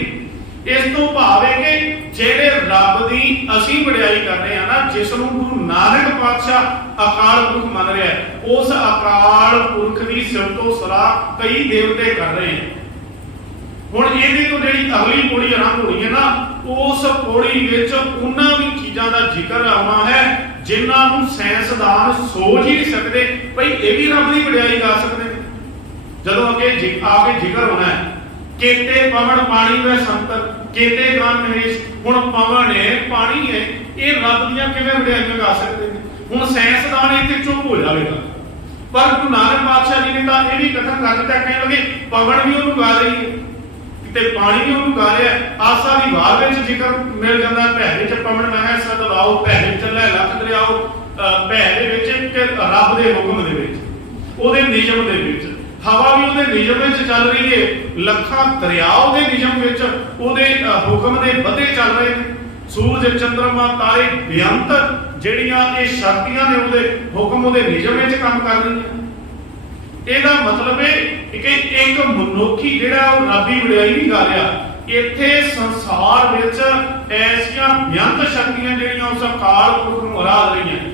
ਇਸ ਤੋਂ ਭਾਵ ਹੈ ਕਿ ਜਿਹੜੇ ਰੱਬ ਦੀ ਅਸੀਂ ਵਡਿਆਈ ਕਰ ਰਹੇ ਹਾਂ ਨਾ, ਜਿਸ ਨੂੰ ਗੁਰੂ ਨਾਨਕ ਪਾਤਸ਼ਾਹ ਅਕਾਲ ਪੁਰਖ ਮੰਨ ਰਿਹਾ ਹੈ, ਉਸ ਅਕਾਲ ਪੁਰਖ ਦੀ ਸਿਫਤੋ ਸਲਾਹ ਕਈ ਦੇਵਤੇ ਕਰ ਰਹੇ ਹਨ। ਹੁਣ ਇਹਦੀ ਤੋਂ ਜਿਹੜੀ ਅਗਲੀ ਪੌੜੀ ਆਰੰਭ ਹੋਣੀ ਹੈ ਨਾ, ਉਸ ਪੌੜੀ ਵਿੱਚ ਉਹਨਾਂ ਵੀ ਚੀਜ਼ਾਂ ਦਾ ਜ਼ਿਕਰ ਆਉਣਾ ਹੈ ਜਿਨ੍ਹਾਂ ਨੂੰ ਸਾਇੰਸਦਾਨ ਸੋਚ ਹੀ ਨਹੀਂ ਸਕਦੇ ਭਈ ਇਹ ਵੀ ਰੱਬ ਦੀ ਵਡਿਆਈ ਗਾ ਸਕਦੇ ਨੇ। ਜਦੋਂ ਅੱਗੇ ਆ ਕੇ ਜ਼ਿਕਰ ਹੋਣਾ ਹੈ ਕੇਤੇ ਪਵਨ ਪਾਣੀ ਵੇ ਸੰਤਰ, ਕੇਤੇ ਗਾਨ ਮਹੇਸ਼। ਹੁਣ ਪਵਨ ਹੈ, ਪਾਣੀ ਹੈ, ਇਹ ਰੱਬ ਦੀਆਂ ਕਿਵੇਂ ਵਡਿਆਈਆਂ ਗਾ ਸਕਦੇ ਨੇ? ਹੁਣ ਸਾਇੰਸਦਾਨ ਇੱਥੇ ਚੁੱਪ ਹੋ ਜਾਵੇਗਾ। ਪਰ ਗੁਰੂ ਨਾਨਕ ਪਾਤਸ਼ਾਹ ਜੀ ਨੇ ਤਾਂ ਇਹ ਵੀ ਕਥਨ ਕਰ ਦਿੱਤਾ, ਕਹਿਣ ਲੱਗੇ ਪਵਨ ਵੀ ਉਹਨੂੰ ਗਾ ਰਹੀ ਹੈ ਤੇ ਪਾਣੀ ਵੀ ਉਹਨੂੰ ਗਾ ਰਿਹਾ। ਆਸਾ ਦੀ ਵਾਰ ਵਿੱਚ ਜ਼ਿਕਰ ਮਿਲ ਜਾਂਦਾ, ਭੈ ਵਿੱਚ ਪਵਨ ਮਹਿ ਸਦਵਾਓ, ਭੈ ਵਿੱਚ ਚੱਲੇ ਲੱਖ ਦਰਿਆਓ। ਭੈ ਦੇ ਵਿੱਚ ਕਿ ਰੱਬ ਦੇ ਹੁਕਮ ਦੇ ਵਿੱਚ, ਉਹਦੇ ਨਿਯਮ ਦੇ ਵਿੱਚ। ਹਵਾ ਵੀ ਉਹਦੇ ਨਿਯਮ ਵਿੱਚ ਚੱਲ ਰਹੀ ਹੈ, ਲੱਖਾਂ ਦਰਿਆ ਉਹਦੇ ਨਿਯਮ ਵਿੱਚ, ਉਹਦੇ ਹੁਕਮ ਦੇ ਵਧੇ ਚੱਲ ਰਹੇ ਨੇ। ਸੂਰਜ, ਚੰਦਰਮਾ, ਤਾਰੇ ਬੇਅੰਤ ਜਿਹੜੀਆਂ ਇਹ ਸ਼ਕਤੀਆਂ ਨੇ ਉਹਦੇ ਹੁਕਮ, ਉਹਦੇ ਨਿਯਮ ਵਿੱਚ ਕੰਮ ਕਰ ਰਹੀਆਂ। ਇਹਦਾ ਮਤਲਬ ਹੈ ਕਿ ਇੱਕ ਮਨੁੱਖੀ ਜਿਹੜਾ ਉਹ ਰੱਬੀ ਵਡਿਆਈ ਨਹੀਂ ਗਾ ਰਿਹਾ। ਇੱਥੇ ਸੰਸਾਰ ਵਿੱਚ ਐਸੀਆਂ ਬੇਅੰਤ ਸ਼ਕਤੀਆਂ ਜਿਹੜੀਆਂ ਉਸ ਅਕਾਲ ਪੁਰਖ ਨੂੰ ਆਰਾਧ ਰਹੀਆਂ।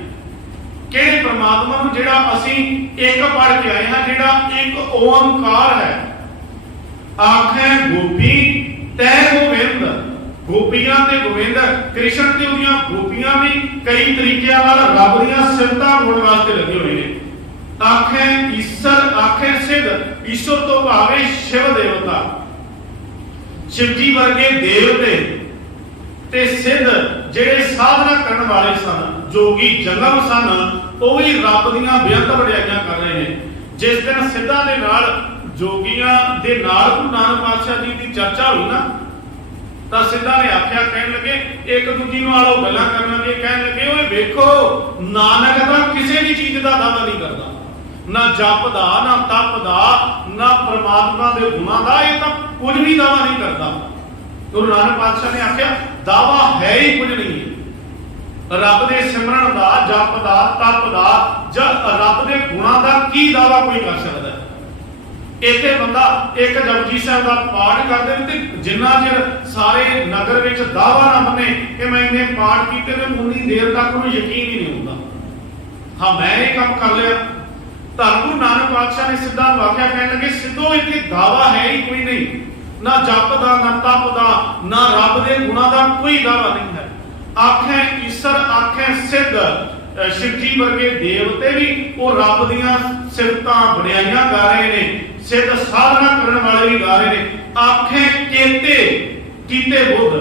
ਕਿਹੜੇ ਪ੍ਰਮਾਤਮਾ ਨੂੰ ਜਿਹੜਾ ਅਸੀਂ ਇੱਕ ਪੜ੍ਹ ਕੇ ਆਏ ਹਾਂ, ਜਿਹੜਾ ਇੱਕ ਓੰਕਾਰ ਹੈ। ਆਖੇ ਗੋਪੀ ਤੈ ਗੋਬਿੰਦ। ਗੋਪੀਆਂ ਤੇ ਗੋਬਿੰਦ, ਕ੍ਰਿਸ਼ਨ ਤੇ ਉਹਦੀਆਂ ਗੋਪੀਆਂ ਵੀ ਕਈ ਤਰੀਕਿਆਂ ਨਾਲ ਰੱਬ ਦੀਆਂ ਸਿਫਤਾਂ ਗਾਉਣ ਵਾਸਤੇ ਲੱਗੇ ਹੋਏ ਨੇ। ਆਖੇ ਈਸ਼ਰ, ਆਖੇ ਸਿੱਧ। ਈਸ਼ਰ ਤੋਂ ਭਾਵੇਂ ਸ਼ਿਵ ਦੇਵਤਾ, ਸ਼ਿਵ ਜੀ ਵਰਗੇ ਦੇਵਤੇ ਤੇ ਸਿੱਧ ਜਿਹੜੇ ਸਾਧਨਾ ਕਰਨ ਵਾਲੇ ਸਨ, ਜੋਗੀ ਜੰਗਮ ਸਨ, ਉਹ ਵੀ ਰੱਬ ਦੀਆਂ ਬੇਅੰਤ ਵਡਿਆਈਆਂ ਕਰ ਰਹੇ ਨੇ। ਜਿਸ ਦਿਨ ਸਿੱਧਾਂ ਦੇ ਨਾਲ, ਜੋਗੀਆਂ ਦੇ ਨਾਲ ਗੁਰੂ ਨਾਨਕ ਪਾਤਸ਼ਾਹ ਜੀ ਦੀ ਚਰਚਾ ਹੋਈ ਨਾ, ਤਾਂ ਸਿੱਧਾ ਨੇ ਆਖਿਆ, ਕਹਿਣ ਲੱਗੇ ਇੱਕ ਦੂਜੀ ਨੂੰ ਆਲੋ ਗੱਲਾਂ ਕਰਨ ਲੱਗੇ, ਕਹਿਣ ਲੱਗੇ ਓਏ ਵੇਖੋ ਨਾਨਕ ਤਾਂ ਕਿਸੇ ਵੀ ਚੀਜ਼ ਦਾ ਦਾਵਾ ਨਹੀਂ ਕਰਦਾ, ਨਾ ਜਪ ਦਾ, ਨਾ ਤਪ ਦਾ, ਨਾ ਪ੍ਰਮਾਤਮਾ ਦੇ ਗੁਣਾਂ ਦਾ, ਇਹ ਤਾਂ ਕੁਝ ਵੀ ਦਾਵਾ ਨਹੀਂ ਕਰਦਾ। ਗੁਰੂ ਨਾਨਕ ਪਾਤਸ਼ਾਹ ਨੇ ਆਖਿਆ ਦਾਵਾ ਹੈ ਹੀ ਕੁਝ ਨਹੀਂ, ਰੱਬ ਦੇ ਸਿਮਰਨ ਦਾ, ਜਪ ਦਾ, ਤਪ ਦਾ ਜਾਂ ਰੱਬ ਦੇ ਗੁਣਾਂ ਦਾ ਕੀ ਦਾਵਾ ਕੋਈ ਕਰ ਸਕਦਾ? ਇੱਥੇ ਬੰਦਾ ਇੱਕ ਜਪਜੀ ਸਾਹਿਬ ਦਾ ਪਾਠ ਕਰਦੇ ਨੇ ਤੇ ਜਿੰਨਾ ਚਿਰ ਸਾਰੇ ਨਗਰ ਵਿੱਚ ਦਾਵਾ ਨਾ ਬਣੇ ਕਿ ਮੈਂ ਇਹਨੇ ਪਾਠ ਕੀਤੇ ਤੇ ਉਨੀ ਦੇਰ ਤੱਕ ਉਹਨੂੰ ਯਕੀਨ ਹੀ ਨਹੀਂ ਹੁੰਦਾ, ਹਾਂ ਮੈਂ ਇਹ ਕੰਮ ਕਰ ਲਿਆ। ਧੰਨ ਗੁਰੂ ਨਾਨਕ ਪਾਤਸ਼ਾਹ ਨੇ ਸਿੱਧਾ ਵਾਕਿਆ ਕਹਿਣ ਲੱਗੇ, ਸਿੱਧੋ ਇੱਥੇ ਦਾਵਾ ਹੈ ਹੀ ਕੋਈ ਨਹੀਂ, ਨਾ ਜਪ ਦਾ, ਨਾ ਤਪ ਦਾ, ਨਾ ਰੱਬ ਦੇ ਗੁਣਾਂ ਦਾ ਕੋਈ ਦਾਵਾ ਨਹੀਂ ਹੈ। ਆਖੇ ਈਸ਼ਰ, ਆਖੇ ਸਿੱਧ, ਸ਼ਿਵ ਜੀ ਵਰਗੇ ਦੇਵਤੇ ਵੀ ਉਹ ਰੱਬ ਦੀਆਂ ਸਿਫਤਾਂ ਵਡਿਆਈਆਂ ਗਾ ਰਹੇ ਨੇ, ਸਿੱਧ ਸਾਧਨਾ ਕਰਨ ਵਾਲੇ ਵੀ ਗਾ ਰਹੇ ਨੇ। ਆਖੇ ਕੀਤੇ ਬੁੱਧ।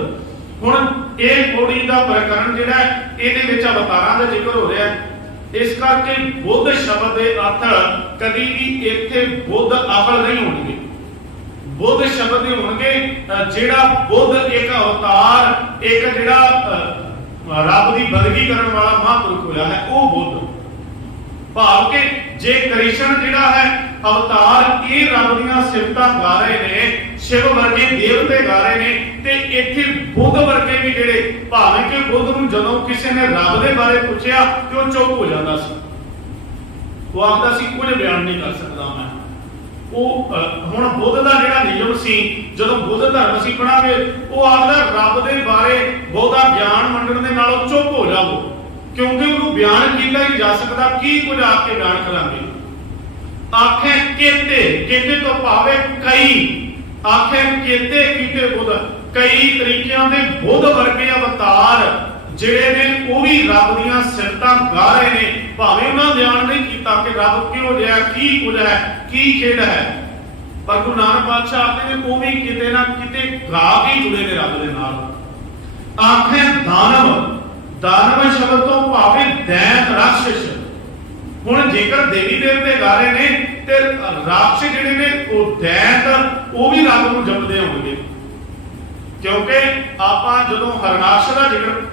ਹੁਣ ਇਹ ਪੌੜੀ ਦਾ ਪ੍ਰਕਰਨ ਜਿਹੜਾ ਇਹਦੇ ਵਿੱਚ ਅਵਤਾਰਾਂ ਦਾ ਜ਼ਿਕਰ ਹੋ ਰਿਹਾ, ਇਸ ਕਰਕੇ ਬੁੱਧ ਸ਼ਬਦ ਦੇ ਅਰਥ ਕਦੀ ਵੀ ਇੱਥੇ ਬੁੱਧ ਅਵਲ ਨਹੀਂ ਹੋਣਗੇ। ਬੁੱਧ ਸ਼ਬਦ ਦੇ ਹੋਣਗੇ ਜਿਹੜਾ ਬੁੱਧ ਇੱਕ ਅਵਤਾਰ, ਇੱਕ ਜਿਹੜਾ ਰੱਬ ਦੀ ਬੰਦਗੀ ਕਰਨ ਵਾਲਾ ਮਹਾਂਪੁਰਖ ਹੋਇਆ ਹੈ, ਉਹ ਬੁੱਧ। ਭਾਵ ਕਿ ਜੇ ਕ੍ਰਿਸ਼ਨ ਜਿਹੜਾ ਹੈ ਅਵਤਾਰ, ਇਹ ਰੱਬ ਦੀਆਂ ਸਿਫਤਾਂ ਗਾ ਰਹੇ ਨੇ, ਸ਼ਿਵ ਵਰਗੇ ਦੇਵਤੇ ਗਾ ਰਹੇ ਨੇ, ਤੇ ਇੱਥੇ ਬੁੱਧ ਵਰਗੇ ਵੀ ਜਿਹੜੇ, ਭਾਵੇਂ ਕਿ ਬੁੱਧ ਨੂੰ ਜਦੋਂ ਕਿਸੇ ਨੇ ਰੱਬ ਦੇ ਬਾਰੇ ਪੁੱਛਿਆ ਤੇ ਉਹ ਚੁੱਪ ਹੋ ਜਾਂਦਾ ਸੀ, ਉਹ ਆਖਦਾ ਸੀ ਕੁਝ ਬਿਆਨ ਨਹੀਂ ਕਰ ਸਕਦਾ ਮੈਂ। ਉਹ ਹੁਣ ਬੁੱਧ ਦਾ ਜਿਹੜਾ ਨਿਯਮ ਸੀ, ਜਦੋਂ ਬੁੱਧ ਧਰਮ ਸੀ ਪੜਾਂਗੇ, ਉਹ ਆਖਦਾ ਰੱਬ ਦੇ ਬਾਰੇ ਬਹੁਤਾ ਗਿਆਨ ਮੰਨਣ ਦੇ ਨਾਲੋਂ ਚੁੱਪ ਹੋ ਜਾਵੋ, ਕਿਉਂਕਿ ਉਹਨੂੰ ਬਿਆਨ ਕੀਤਾ ਹੀ ਜਾ ਸਕਦਾ, ਕੀ ਕੁਝ ਆ ਕੇ ਬਿਆਨ ਕਰਾਂਗੇ। ਆਖੇ ਕੀਤੇ ਤੋਂ ਭਾਵੇਂ ਕਈ, ਆਖੇ ਕੀਤੇ ਬੁੱਧ, ਕਈ ਤਰੀਕਿਆਂ ਦੇ ਬੁੱਧ ਵਰਗੇ ਅਵਤਾਰ ਜਿਹੜੇ ਨੇ ਉਹ ਵੀ ਰੱਬ ਦੀਆਂ ਸਿਫਤਾਂ ਗਾ ਰਹੇ ਨੇ, ਭਾਵੇਂ ਉਹਨਾਂ ਬਿਆਨ ਨਹੀਂ ਕੀਤਾ ਕਿ ਰੱਬ ਕਿਹੋ ਜਿਹਾ, ਕੀ ਕੁਝ ਹੈ, ਕੀ ਖੇਡ ਹੈ, ਪਰ ਗੁਰੂ ਨਾਨਕ ਪਾਤਸ਼ਾਹ ਆਖਦੇ ਨੇ ਉਹ ਵੀ ਕਿਤੇ ਨਾ ਕਿਤੇ ਗਾ ਕੇ ਜੁੜੇ ਨੇ ਰੱਬ ਦੇ ਨਾਲ। ਆਖੇ ਦਾਨਵ ਸ਼ਬਦ ਤੋਂ ਭਾਵੇਂ ਦੈਤ, ਰਾਖਸ਼। ਹੁਣ ਜੇਕਰ ਦੇਵੀ ਦੇਵਤੇ ਗਾ ਰਹੇ ਨੇ ਤੇ ਰਾਖਸ਼ ਜਿਹੜੇ ਨੇ ਉਹ ਦੈਤ, ਉਹ ਵੀ ਰੱਬ ਨੂੰ ਜਪਦੇ ਹੋਣਗੇ, ਕਿਉਂਕਿ ਆਪਾਂ ਜਦੋਂ ਹਰਨਾਕਸ਼ ਦਾ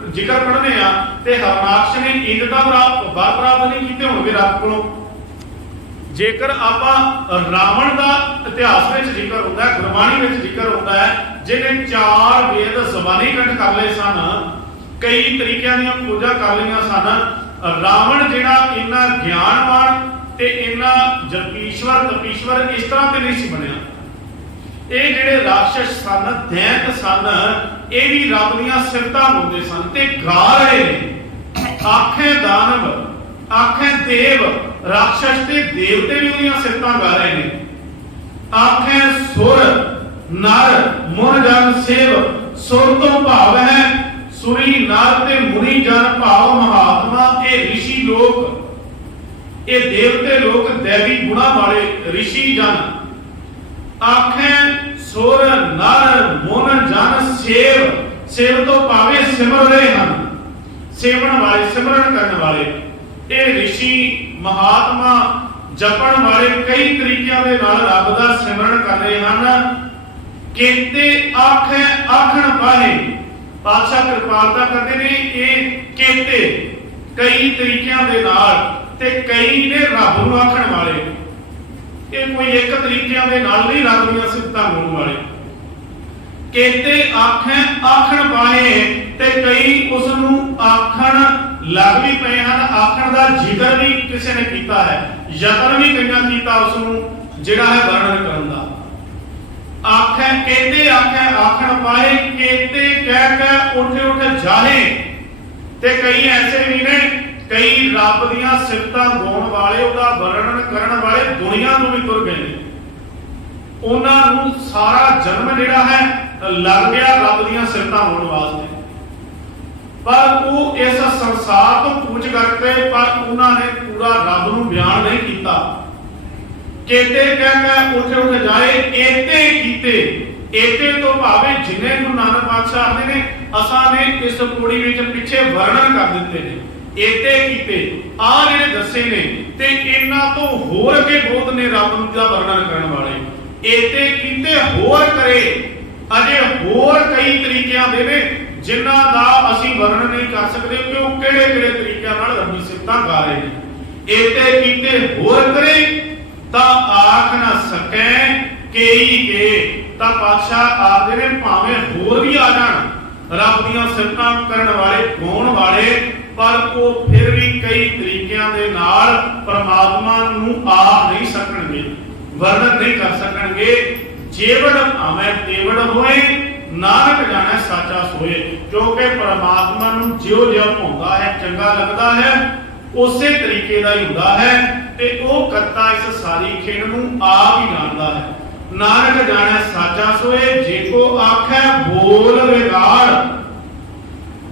ਜ਼ਿਕਰ ਪੜ੍ਹਦੇ ਆ ਤੇ ਹਰਨਾਕਸ਼ ਨੇ ਇੰਦ ਦਾ ਵਰ ਪ੍ਰਾਪਤ ਨਹੀਂ ਕੀਤੇ ਹੋਣਗੇ ਰੱਬ ਕੋਲੋਂ। ਜੇਕਰ ਆਪਾਂ ਰਾਵਣ ਦਾ ਇਤਿਹਾਸ ਵਿੱਚ ਜ਼ਿਕਰ ਹੁੰਦਾ ਹੈ, ਗੁਰਬਾਣੀ ਵਿੱਚ ਜ਼ਿਕਰ ਹੁੰਦਾ ਹੈ, ਜਿਹਨੇ 4 ਵੇਦ ਜ਼ਬਾਨੀ ਕੰਠ ਕਰ ਲਏ ਸਨ, ਕਈ ਤਰੀਕਿਆਂ ਦੀਆਂ ਪੂਜਾ ਕਰ ਲਈਆਂ ਸਨ। ਰਾਵਣ ਜਿਹੜਾ ਇੰਨਾ ਗਿਆਨਵਾਨ ਤੇ ਇੰਨਾ ਜਪੀਸ਼ਵਰ ਤਪੀਸ਼ਵਰ ਇਸ ਤਰ੍ਹਾਂ ਤੇ ਨਹੀਂ ਸੀ ਬਣਿਆ। ਇਹ ਜਿਹੜੇ ਰਾਖਸ਼ ਸਨ, ਦੈਂਤ ਸਨ, ਇਹ ਵੀ ਰੱਬ ਦੀਆਂ ਸਿਫਤਾਂ ਗਾਉਂਦੇ ਸਨ ਤੇ ਗਾ ਰਹੇ ਨੇ। ਆਖੇ ਦਾਨਵ, ਆਖੇ ਦੇਵ, ਰਾਖਸ਼ ਤੇ ਦੇਵਤੇ ਵੀ ਉਹਦੀਆਂ ਸਿਫਤਾਂ ਗਾ ਰਹੇ ਨੇ। ਆਖੇ ਸੁਰ, ਨਰ, ਮੁਨ ਜਨ ਸੇਵ। ਸੁਰ ਤੋਂ ਭਾਵ ਹੈ ਸੁਰੀ, ਨਰ ਤੇ ਮੁਨੀ ਜਨ, ਭਾਵ ਮਹਾਤਮਾ, ਇਹ ਰਿਸ਼ੀ ਲੋਕ, ਇਹ ਦੇਵਤੇ ਲੋਕ, ਦੇਵੀ ਗੁਣਾ ਵਾਲੇ ਰਿਸ਼ੀ ਜਨ। ਆਖੇ ਸੁਰ, ਨਰ, ਮੁਨ ਜਨ, ਸੇਵ ਤੋਂ ਭਾਵੇਂ ਸਿਮਰ ਰਹੇ ਹਨ, ਸੇਵਣ ਵਾਲੇ, ਸਿਮਰਨ ਕਰਨ ਵਾਲੇ। ਇਹ ਰਿਸ਼ੀ ਮਹਾਤਮਾ ਜਪਣ ਵਾਲੇ ਕਈ ਤਰੀਕਿਆਂ ਦੇ ਨਾਲ ਰੱਬ ਦਾ ਸਿਮਰਨ ਕਰ ਰਹੇ ਹਨ। ਕੀਤੇ ਆਖੇ ਆਖਣ ਪਾਏ, ਪਾਤਸ਼ਾਹ ਕਿਰਪਾਲਤਾ ਕਰਦੇ ਨੇ। ਇਹ ਕੀਤੇ ਕਈ ਤਰੀਕਿਆਂ ਦੇ ਨਾਲ ਤੇ ਕਈ ਨੇ ਰੱਬ ਨੂੰ ਆਖਣ ਵਾਲੇ, ਇਹ ਕੋਈ ਇੱਕ ਤਰੀਕਿਆਂ ਦੇ ਨਾਲ ਨਹੀਂ ਰੱਬ ਦੀਆਂ ਸਿਫਤਾਂ ਗਾਉਣ ਵਾਲੇ। ਕੀਤੇ ਆਖੇ ਆਖਣ ਪਾਏ ਤੇ ਕਈ ਉਸ ਨੂੰ ਆਖਣ ਲੱਗ ਵੀ ਪਏ ਹਨ। ਆਖਣ ਦਾ ਜ਼ਿਕਰ ਵੀ ਕਿਸੇ ਨੇ ਕੀਤਾ ਹੈ, ਯਤਨ ਵੀ ਕਈਆਂ ਕੀਤਾ ਉਸ ਨੂੰ ਜਿਹੜਾ ਹੈ ਵਰਣਨ ਕਰਨ ਦਾ। ਆਖੇ ਕੀਤੇ ਆਖੇ ਆਖਣ ਪਾਏ, ਕੀਤੇ ਕਹਿ ਕੇ ਉੱਠ ਜਾਹੇ। ਤੇ ਕਈ ਐਸੇ ਵੀ ਨੇ, ਕਈ ਰੱਬ ਦੀਆਂ ਸਿਫਤਾਂ ਗਾਉਣ ਵਾਲੇ, ਉਹਦਾ ਵਰਣਨ ਕਰਨ ਵਾਲੇ ਦੁਨੀਆ ਨੂੰ ਵੀ ਤੁਰ ਗਏ ਨੇ। ਉਹਨਾਂ ਨੂੰ ਸਾਰਾ ਜਨਮ ਜਿਹੜਾ ਹੈ ਲੱਗ ਗਿਆ ਰੱਬ ਦੀਆਂ ਸਿਫਤਾਂ ਗਾਉਣ ਵਾਸਤੇ, ਪਰ ਉਹ ਇਸ ਸੰਸਾਰ ਤੋਂ ਕੂਚ ਕਰਕੇ, ਪਰ ਉਹਨਾਂ ਨੇ ਪੂਰਾ ਰੱਬ ਨੂੰ ਬਿਆਨ ਨਹੀਂ ਕੀਤਾ। ਕੀਤੇ ਕਹਿ ਕੇ ਉੱਠ ਜਾਏ, ਏਤੇ ਕੀਤੇ। ਏਤੇ ਤੋਂ ਭਾਵੇਂ ਜਿੰਨੇ ਗੁਰੂ ਨਾਨਕ ਪਾਤਸ਼ਾਹ ਆਖਦੇ ਨੇ, ਅਸਾਂ ਨੇ ਇਸ ਪੌੜੀ ਵਿੱਚ ਪਿੱਛੇ ਵਰਣਨ ਕਰ ਦਿੱਤੇ ਨੇ। ਏਤੇ ਕੀਤੇ ਆ ਜਿਹੜੇ ਦੱਸੇ ਨੇ, ਤੇ ਇਹਨਾਂ ਤੋਂ ਹੋਰ ਅੱਗੇ ਬਹੁਤ ਨੇ ਰੱਬ ਦਾ ਵਰਣਨ ਕਰਨ ਵਾਲੇ। ਏਤੇ ਕੀਤੇ ਹੋਰ ਕਰੇ, ਅਜੇ ਹੋਰ ਕਈ ਤਰੀਕਿਆਂ ਦੇ ਨੇ ਜਿਨ੍ਹਾਂ ਦਾ ਅਸੀਂ ਵਰਣਨ ਨਹੀਂ ਕਰ ਸਕਦੇ ਕਿ ਉਹ ਕਿਹੜੇ ਕਿਹੜੇ ਤਰੀਕਿਆਂ ਨਾਲ ਰੱਬੀ ਸਿਫਤਾਂ ਗਾ ਰਹੇ ਨੇ। ਇਤੇ ਕੀਤੇ ਹੋਰ ਕਰੇ ਤਾਂ ਆਖ ਨਾ ਸਕੈ ਕਈ ਕੇ। ਤਾਂ ਪਾਤਸ਼ਾਹ ਆਖਦੇ ਨੇ ਭਾਵੇਂ ਹੋਰ ਵੀ ਆ ਜਾਣ ਰੱਬ ਦੀਆਂ ਸਿਫਤਾਂ ਕਰਨ ਵਾਲੇ ਗਾਉਣ ਵਾਲੇ, ਪਰ ਉਹ ਫਿਰ ਵੀ ਕਈ ਤਰੀਕਿਆਂ ਦੇ ਨਾਲ ਪਰਮਾਤਮਾ ਨੂੰ ਆ ਨਹੀਂ ਸਕਣਗੇ, ਵਰਣਨ ਨਹੀਂ ਕਰ ਸਕਣਗੇ। ਜੇਵੜ ਭਾਵੇਂ ਤੇਵੜ ਹੋਏ ਨਾਨਕ ਜਾਣੈ ਸਾਚਾ ਸੋਏ। ਕਿਉਂਕਿ ਪਰਮਾਤਮਾ ਨੂੰ ਜਿਉਂ ਜਿਉਂ ਹੁੰਦਾ ਹੈ, ਚੰਗਾ ਲੱਗਦਾ ਹੈ, ਉਸੇ ਤਰੀਕੇ ਦਾ ਹੀ ਹੁੰਦਾ ਹੈ ਤੇ ਉਹ ਕਰਤਾ ਇਸ ਸਾਰੀ ਖੇਡ ਨੂੰ ਆਪ ਹੀ ਜਾਣਦਾ ਹੈ। ਨਾਨਕ ਜਾਣੈ ਸਾਚਾ ਸੋਏ ਜੇ ਕੋ ਆਖੈ ਬੋਲ ਵਿਗਾੜ।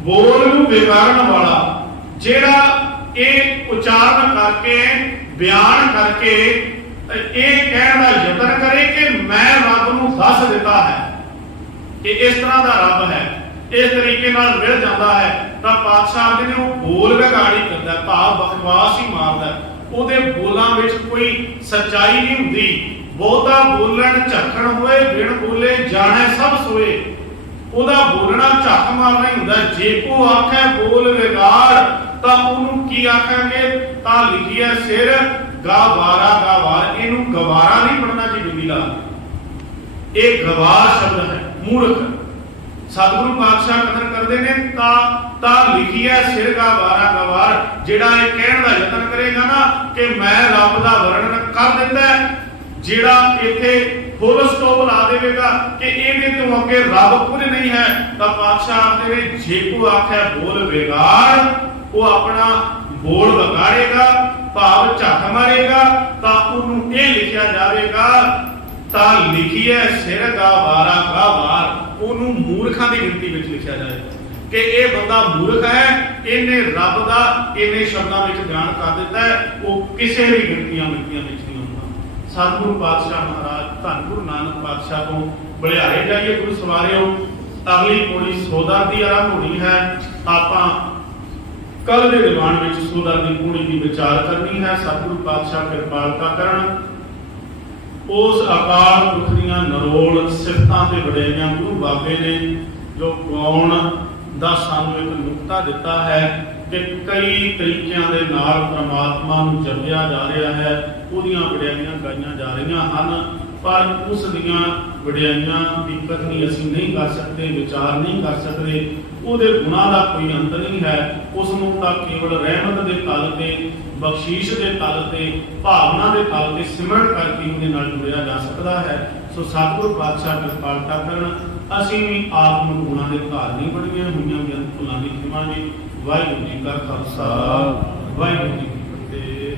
ਬੋਲ ਨੂੰ ਵਿਗਾੜਨ ਵਾਲਾ ਜਿਹੜਾ ਇਹ ਉਚਾਰਨ ਕਰਕੇ ਬਿਆਨ ਕਰਕੇ ਇਹ ਕਹਿਣ ਦਾ ਯਤਨ ਕਰੇ ਕਿ ਮੈਂ ਰੱਬ ਨੂੰ ਦੱਸ ਦਿੱਤਾ ਹੈ ਕਿ ਇਸ ਤਰ੍ਹਾਂ ਦਾ ਰੱਬ ਹੈ, ਇਸ ਤਰੀਕੇ ਨਾਲ ਮਿਲ ਜਾਂਦਾ ਹੈ, ਤਾਂ ਪਾਤਸ਼ਾਹ ਦੇ ਨੇ ਉਹ ਬੋਲ ਵਿਗਾੜੀ ਕਰਦਾ, ਭਾਵ ਬਕਵਾਸ ਹੀ ਮਾਰਦਾ। ਉਹਦੇ ਬੋਲਾਂ ਵਿੱਚ ਕੋਈ ਸੱਚਾਈ ਨਹੀਂ ਹੁੰਦੀ। ਬਹੁਤਾ ਬੋਲਣ ਝੱਖਣ ਹੋਏ ਬਿਨ ਬੋਲੇ ਜਾਣੈ ਸਭ ਸੋਏ। ਉਹਦਾ ਬੋਲਣਾ ਝੱਖ ਮਾਰਨਾ ਹੀ ਹੁੰਦਾ। ਜੇ ਕੋ ਆਖੈ ਬੋਲ ਵਿਗਾੜ ਤਾਂ ਉਹਨੂੰ ਕੀ ਆਖਾਂਗੇ? ਤਾਂ ਲਿਖੀਐ ਸਿਰ ਗਵਾਰਾ ਗਵਾਰ। ਇਹਨੂੰ ਗਵਾਰਾ ਨਹੀਂ ਪੜਨਾ ਜੀ ਬਿੰਦੀ ਲਾ, ਇਹ ਗਵਾਰ ਸ਼ਬਦ ਹੈ, ਮੂਰਖ। ਸਤਿਗੁਰੂ ਪਾਤਸ਼ਾਹ ਕਦਰ ਕਰਦੇ ਨੇ ਤਾਂ ਲਿਖੀਐ ਸਿਰ ਗਵਾਰਾ ਗਵਾਰ। ਜਿਹੜਾ ਇਹ ਕਹਿਣ ਦਾ ਯਤਨ ਕਰੇਗਾ ਨਾ ਕਿ ਮੈਂ ਰੱਬ ਦਾ ਵਰਣਨ ਕਰ ਦਿੰਦਾ, ਜਿਹੜਾ ਇੱਥੇ ਫੁੱਲ ਸਟਾਪ ਲਾ ਦੇਵੇਗਾ ਕਿ ਇਹਦੇ ਤੋਂ ਅੱਗੇ ਰੱਬ ਕੁਝ ਨਹੀਂ ਹੈ, ਤਾਂ ਪਾਤਸ਼ਾਹ ਦੇ ਵਿੱਚ ਜੇ ਕੋ ਆਖਿਆ ਬੋਲ ਵਿਗਾੜ, ਉਹ ਆਪਣਾ ਬੋਲ ਵਿਗਾੜੇਗਾ, ਭਾਵ ਝੱਖ ਮਾਰੇਗਾ। ਤਾਂ ਉਹਨੂੰ ਇਹ ਲਿਖਿਆ ਜਾਵੇਗਾ ਤਾਂ ਲਿਖੀਐ ਸਿਰ ਗਵਾਰਾ ਗਵਾਰ। ਉਹਨੂੰ ਮੂਰਖਾਂ ਦੀ ਗਿਣਤੀ ਵਿੱਚ ਲਿਖਿਆ ਜਾਏਗਾ ਕਿ ਇਹ ਬੰਦਾ ਮੂਰਖ ਹੈ, ਇਹਨੇ ਰੱਬ ਦਾ ਇਹਨੇ ਸ਼ਬਦਾਂ ਵਿੱਚ ਬਿਆਨ ਕਰ ਦਿੱਤਾ ਹੈ, ਉਹ ਕਿਸੇ ਵੀ ਗਿਣਤੀਆਂ ਮਿਣਤੀਆਂ ਵਿੱਚ ਨਹੀਂ ਹੁੰਦਾ। ਸਤਿਗੁਰੂ ਪਾਤਸ਼ਾਹ ਮਹਾਰਾਜ ਧੰਨ ਗੁਰੂ ਨਾਨਕ ਪਾਤਸ਼ਾਹ ਤੋਂ ਬਲਿਹਾਰੇ ਜਾਈਏ ਗੁਰੂ ਸਵਾਰਿਓ। ਅਗਲੀ ਪੌੜੀ ਸੋਦਰ ਦੀ ਆਰੰਭ ਹੋਣੀ ਹੈ। ਆਪਾਂ ਕੱਲ ਦੇ ਦੀਵਾਨ ਵਿੱਚ ਸੋਦਰ ਦੀ ਪੌੜੀ ਦੀ ਵਿਚਾਰ ਕਰਨੀ ਹੈ। ਸਤਿਗੁਰੂ ਪਾਤਸ਼ਾਹ ਕਿਰਪਾਲਤਾ ਕਰਨ। ਉਸ ਅਕਾਲ ਪੁਰਖ ਦੀਆਂ ਨਰੋਲ ਸਿਫਤਾਂ ਤੇ ਵਡਿਆਈਆਂ ਗੁਰੂ ਬਾਬੇ ਨੇ ਜੋ ਗਾਉਣ ਦਾ ਸਾਨੂੰ ਇੱਕ ਨੁਕਤਾ ਦਿੱਤਾ ਹੈ ਕਿ ਕਈ ਤਰੀਕਿਆਂ ਦੇ ਨਾਲ ਪਰਮਾਤਮਾ ਨੂੰ ਜਪਿਆ ਜਾ ਰਿਹਾ ਹੈ, ਉਹਦੀਆਂ ਵਡਿਆਈਆਂ ਗਾਈਆਂ ਜਾ ਰਹੀਆਂ ਹਨ, ਪਰ ਉਸ ਦੀਆਂ ਵਡਿਆਈਆਂ ਦੀ ਕਥਨੀ ਅਸੀਂ ਨਹੀਂ ਕਰ ਸਕਦੇ, ਵਿਚਾਰ ਨਹੀਂ ਕਰ ਸਕਦੇ। ਉਹਦੇ ਗੁਣਾਂ ਦਾ ਕੋਈ ਅੰਤ ਨਹੀਂ ਹੈ। ਉਸ ਨੂੰ ਤਾਂ ਕੇਵਲ ਰਹਿਮਤ ਦੇ ਤਲ ਤੇ, ਬਖਸ਼ੀਸ਼ ਦੇ ਤਲ ਤੇ, ਭਾਵਨਾ ਦੇ ਤਲ ਤੇ ਸਿਮਰਨ ਕਰਕੇ ਉਹਦੇ ਨਾਲ ਜੁੜਿਆ ਜਾ ਸਕਦਾ ਹੈ। ਸੋ ਸਤਿਗੁਰੂ ਪਾਤਸ਼ਾਹ ਕਿਰਪਾਲਤਾ ਕਰਨ। ਅਸੀਂ ਵੀ ਆਪ ਨੂੰ ਗੁਣਾਂ ਦੇ ਧਾਰਨੀ ਬਣੀਆਂ ਹੋਈਆਂ ਬੇਅੰਤ ਭੁੱਲਾਂ ਦੀ ਖਿਮਾ ਜੀ। ਵਾਹਿਗੁਰੂ ਜੀ ਕਾ ਖਾਲਸਾ, ਵਾਹਿਗੁਰੂ ਜੀ ਕੀ ਫਤਿਹ।